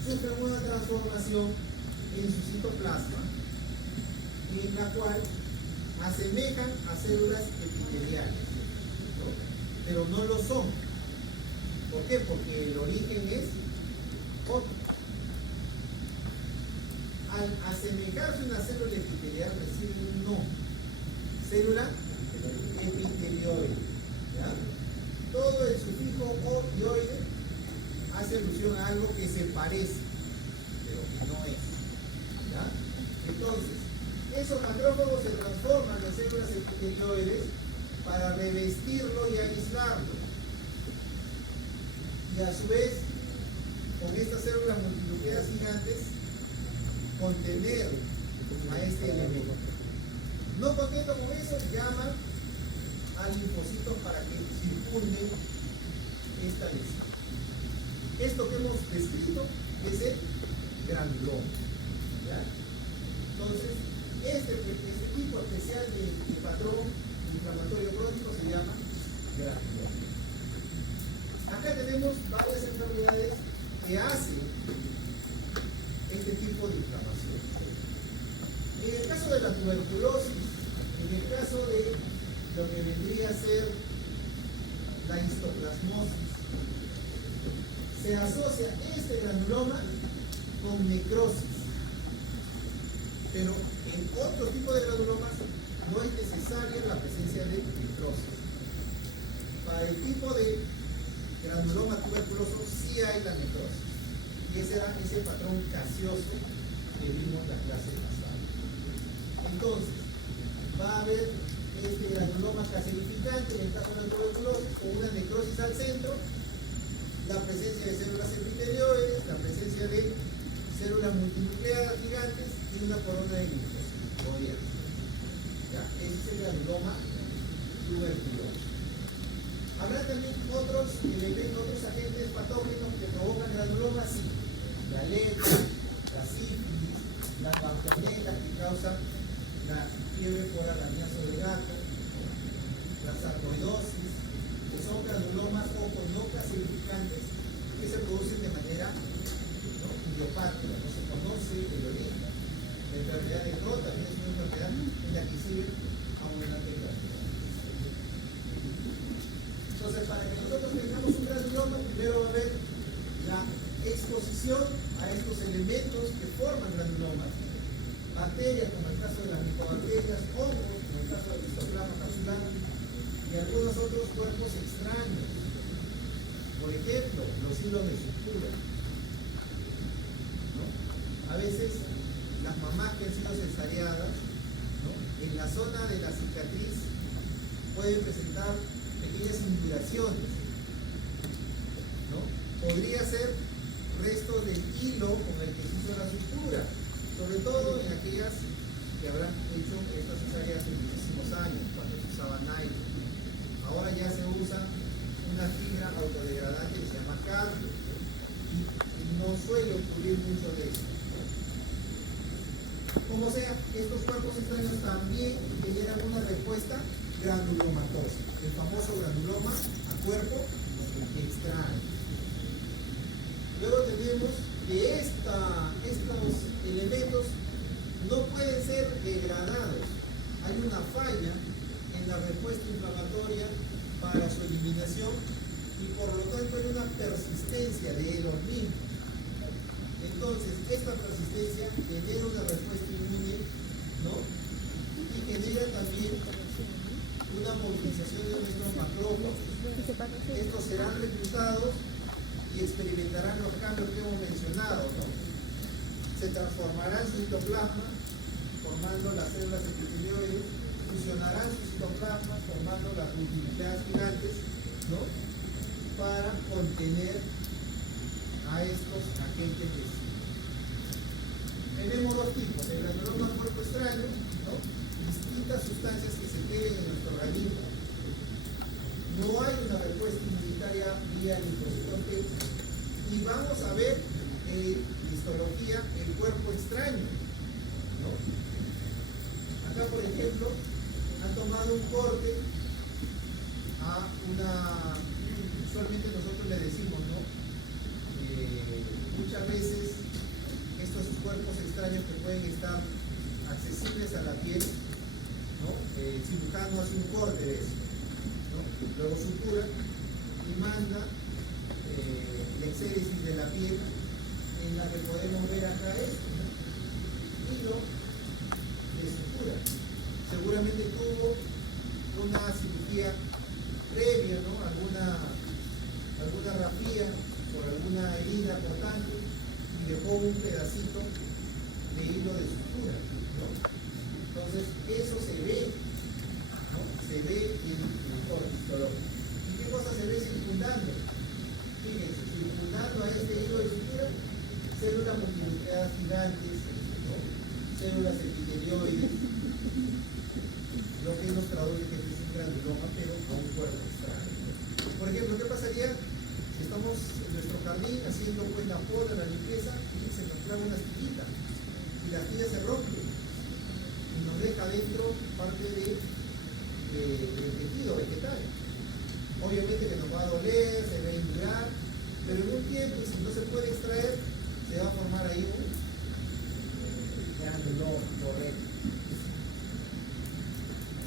Sufren una transformación en su citoplasma en la cual asemejan a células epiteliales, ¿no? Pero no lo son. ¿Por qué? Porque el origen es otro. Al asemejarse a una célula epitelial recibe un nombre, célula epitelioide, ¿ya? Todo el sufijo opioide hace alusión a algo que se parece, pero que no es, ¿ya? Entonces, esos macrófagos se transforman en células epitelioides para revestirlo y aislarlo. Y a su vez, con estas células multinucleadas gigantes, contener a este elemento. No contento con eso, llaman a linfocitos para que circunden esta lesión. Esto que hemos descrito es el granuloma, ¿ya? Entonces, este tipo especial de patrón inflamatorio crónico se llama granuloma. Acá tenemos varias enfermedades que hacen este tipo de inflamación. En el caso de la tuberculosis, en el caso de lo que vendría a ser la histoplasmosis, se asocia este granuloma con necrosis. Pero en otro tipo de granulomas no es necesaria la presencia de necrosis. Para el tipo de granuloma tuberculoso sí hay la necrosis. Y ese era ese patrón gaseoso que vimos en la clase pasada. Entonces, va a haber este granuloma calcificante en el caso de la tuberculosis, con una necrosis al centro, la presencia de células epitelioides, la presencia de células multinucleadas gigantes y una corona de linfocitos. ¿Ya? Ese es el granuloma tuberculoso. Habrá también otros elementos, otros agentes lepra, la sífilis, las vamponetas que causan la fiebre por arañazo de gato, la sarcoidosis, que son granulomas ojo no calcificantes que se producen de manera idiopática, no se conoce el origen. La enfermedad de Crohn también es una enfermedad en la que sirve abundante grano. Entonces, para que nosotros tengamos un granuloma, primero va a haber la exposición a estos elementos que forman granulomas. Bacterias, como el caso de las micobacterias, hongos, como el caso del histoplasma capsular, y algunos otros cuerpos extraños. Por ejemplo, los hilos de sutura. ¿No? A veces, las mamás que han sido cesareadas, ¿no?, en la zona de la cicatriz pueden presentar pequeñas induraciones, ¿no? Podría ser restos del hilo con el que se hizo la sutura, sobre todo en aquellas que habrán hecho estas cesáreas en muchísimos años, cuando se usaba nylon. Ahora ya se usa una fibra autodegradante que se llama cadmio, y no suele ocurrir mucho de eso. Como sea, estos cuerpos extraños también generan una respuesta granulomatosa, el famoso granuloma a cuerpo extraño. Luego tenemos que estos elementos no pueden ser degradados. Hay una falla en la respuesta inflamatoria para su eliminación y por lo tanto hay una persistencia de los linfos. Entonces, esta persistencia genera una respuesta inmune, ¿no?, y genera también una movilización de nuestros macrófagos. Estos serán reclutados y experimentarán los cambios que hemos mencionado, ¿no? Se transformarán su citoplasma formando las células epitelioides, fusionarán su citoplasma formando las nucleotidas gigantes, ¿no?, para contener a estos agentes de sí. Tenemos dos tipos, el granuloma cuerpo extraño, ¿no?, distintas sustancias que se queden en nuestro organismo. No hay una respuesta inmunitaria vía linfocitos T. Y vamos a ver en histología el cuerpo extraño, ¿no? Acá, por ejemplo, han tomado un corte a usualmente nosotros le decimos, ¿no?, muchas veces estos cuerpos extraños que pueden estar accesibles a la piel, ¿no?, el cirujano hace un corte de eso, ¿no?, luego sutura y manda la exéresis de la piel, en la que podemos ver acá esto, ¿no?, hilo de sutura. Seguramente tuvo una cirugía previa, ¿no?, alguna rafía por alguna herida cortante y dejó un pedacito de hilo de sutura, ¿no? Entonces, eso se ve, ¿no?, se ve en el corte histológico. ¿Y qué cosa se ve circundando? Fíjense, circundando a este hilo de sutura, células multinucleadas gigantes, ¿no?, células epitelioides, lo que nos traduce que es un granuloma, pero a un cuerpo extraño. Por ejemplo, ¿qué pasaría si estamos en nuestro jardín haciendo pues la poda, la limpieza, y se nos clava una astillita y la astilla se rompe y nos deja dentro parte del tejido vegetal? Obviamente que nos va a doler, se va a indurar, pero en un tiempo, si no se puede extraer, se va a formar ahí un granuloma, correcto.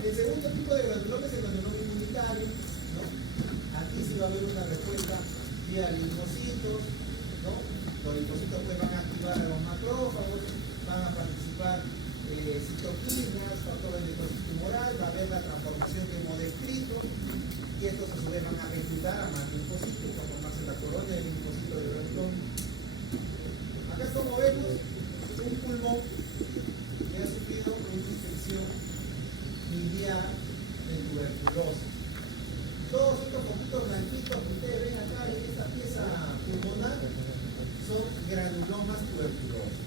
El segundo tipo de granuloma es el granuloma inmunitario, ¿no? Aquí sí va a haber una respuesta vía linfocitos, ¿no? Los linfocitos pues van a activar a los macrófagos, van a participar citoquinas, factores de necrosis tumoral, va a haber la transformación que hemos descrito, y estos a su vez van a reclutar a más linfocitos para formarse la colonia de linfocitos de granuloma. Acá, como vemos, un pulmón que ha sufrido una infección miliar de tuberculosis. Todos estos poquitos blanquitos que ustedes ven acá en esta pieza pulmonar son granulomas tuberculosos.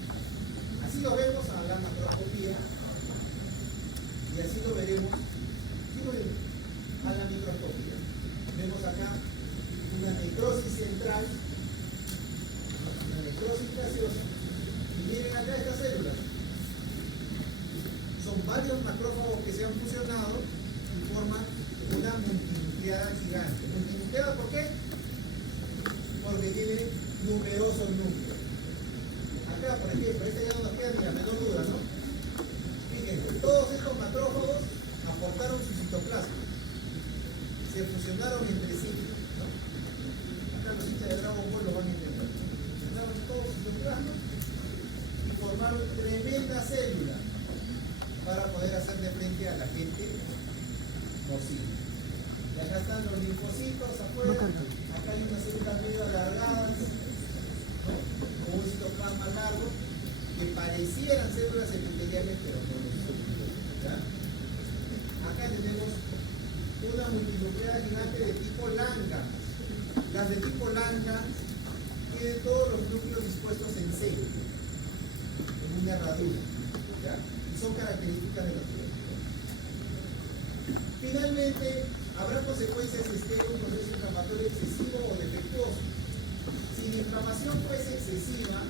Así lo vemos a la macroscopía y así lo veremos a la microscopía. Vemos acá una necrosis central, una necrosis gaseosa. Y miren acá estas células. Son varios macrófagos que se han fusionado y forman una multinucleada gigante. ¿Multinucleada por qué? Porque tiene numerosos núcleos. Acá, por ejemplo, ya no nos queda ni la menor duda, ¿no? Fíjense, todos estos macrófagos aportaron su citoplasma. Se fusionaron entre sí, ¿no? Acá los hinchas de Dragon Ball lo van a entender. Fusionaron todos su citoplasma y formaron tremenda célula para poder hacerle frente a la gente nociva. Y acá están los linfocitos afuera, acá hay unas células medio alargadas, ¿no? Con un citoplasma largo, que parecieran células epiteliales, pero no lo son. ¿Ya? Acá tenemos una multinucleada gigante de tipo Langhans. Las de tipo Langhans tienen todos los núcleos dispuestos en serie, en una herradura. ¿Ya? Son características de los genes. Finalmente, habrá consecuencias si esté un proceso inflamatorio excesivo o defectuoso. Si la inflamación fuese excesiva,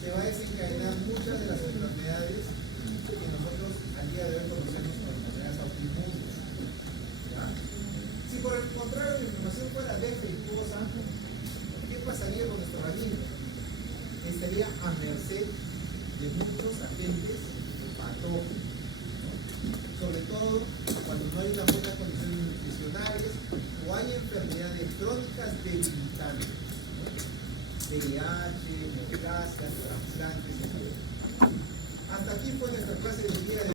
se va a desencadenar muchas de las enfermedades que nosotros al día de hoy conocemos como enfermedades autoinmunes. ¿Ya? Si por el contrario la inflamación fuera defectuosa, ¿qué pasaría con nuestro organismo? Estaría a merced de muchos agentes patógenos, ¿no? Sobre todo cuando no hay unas buenas condiciones nutricionales o hay enfermedades crónicas debilitantes, ¿no? VIH, neoplasias, trasplantes, etc. Hasta aquí fue nuestra clase del día de hoy.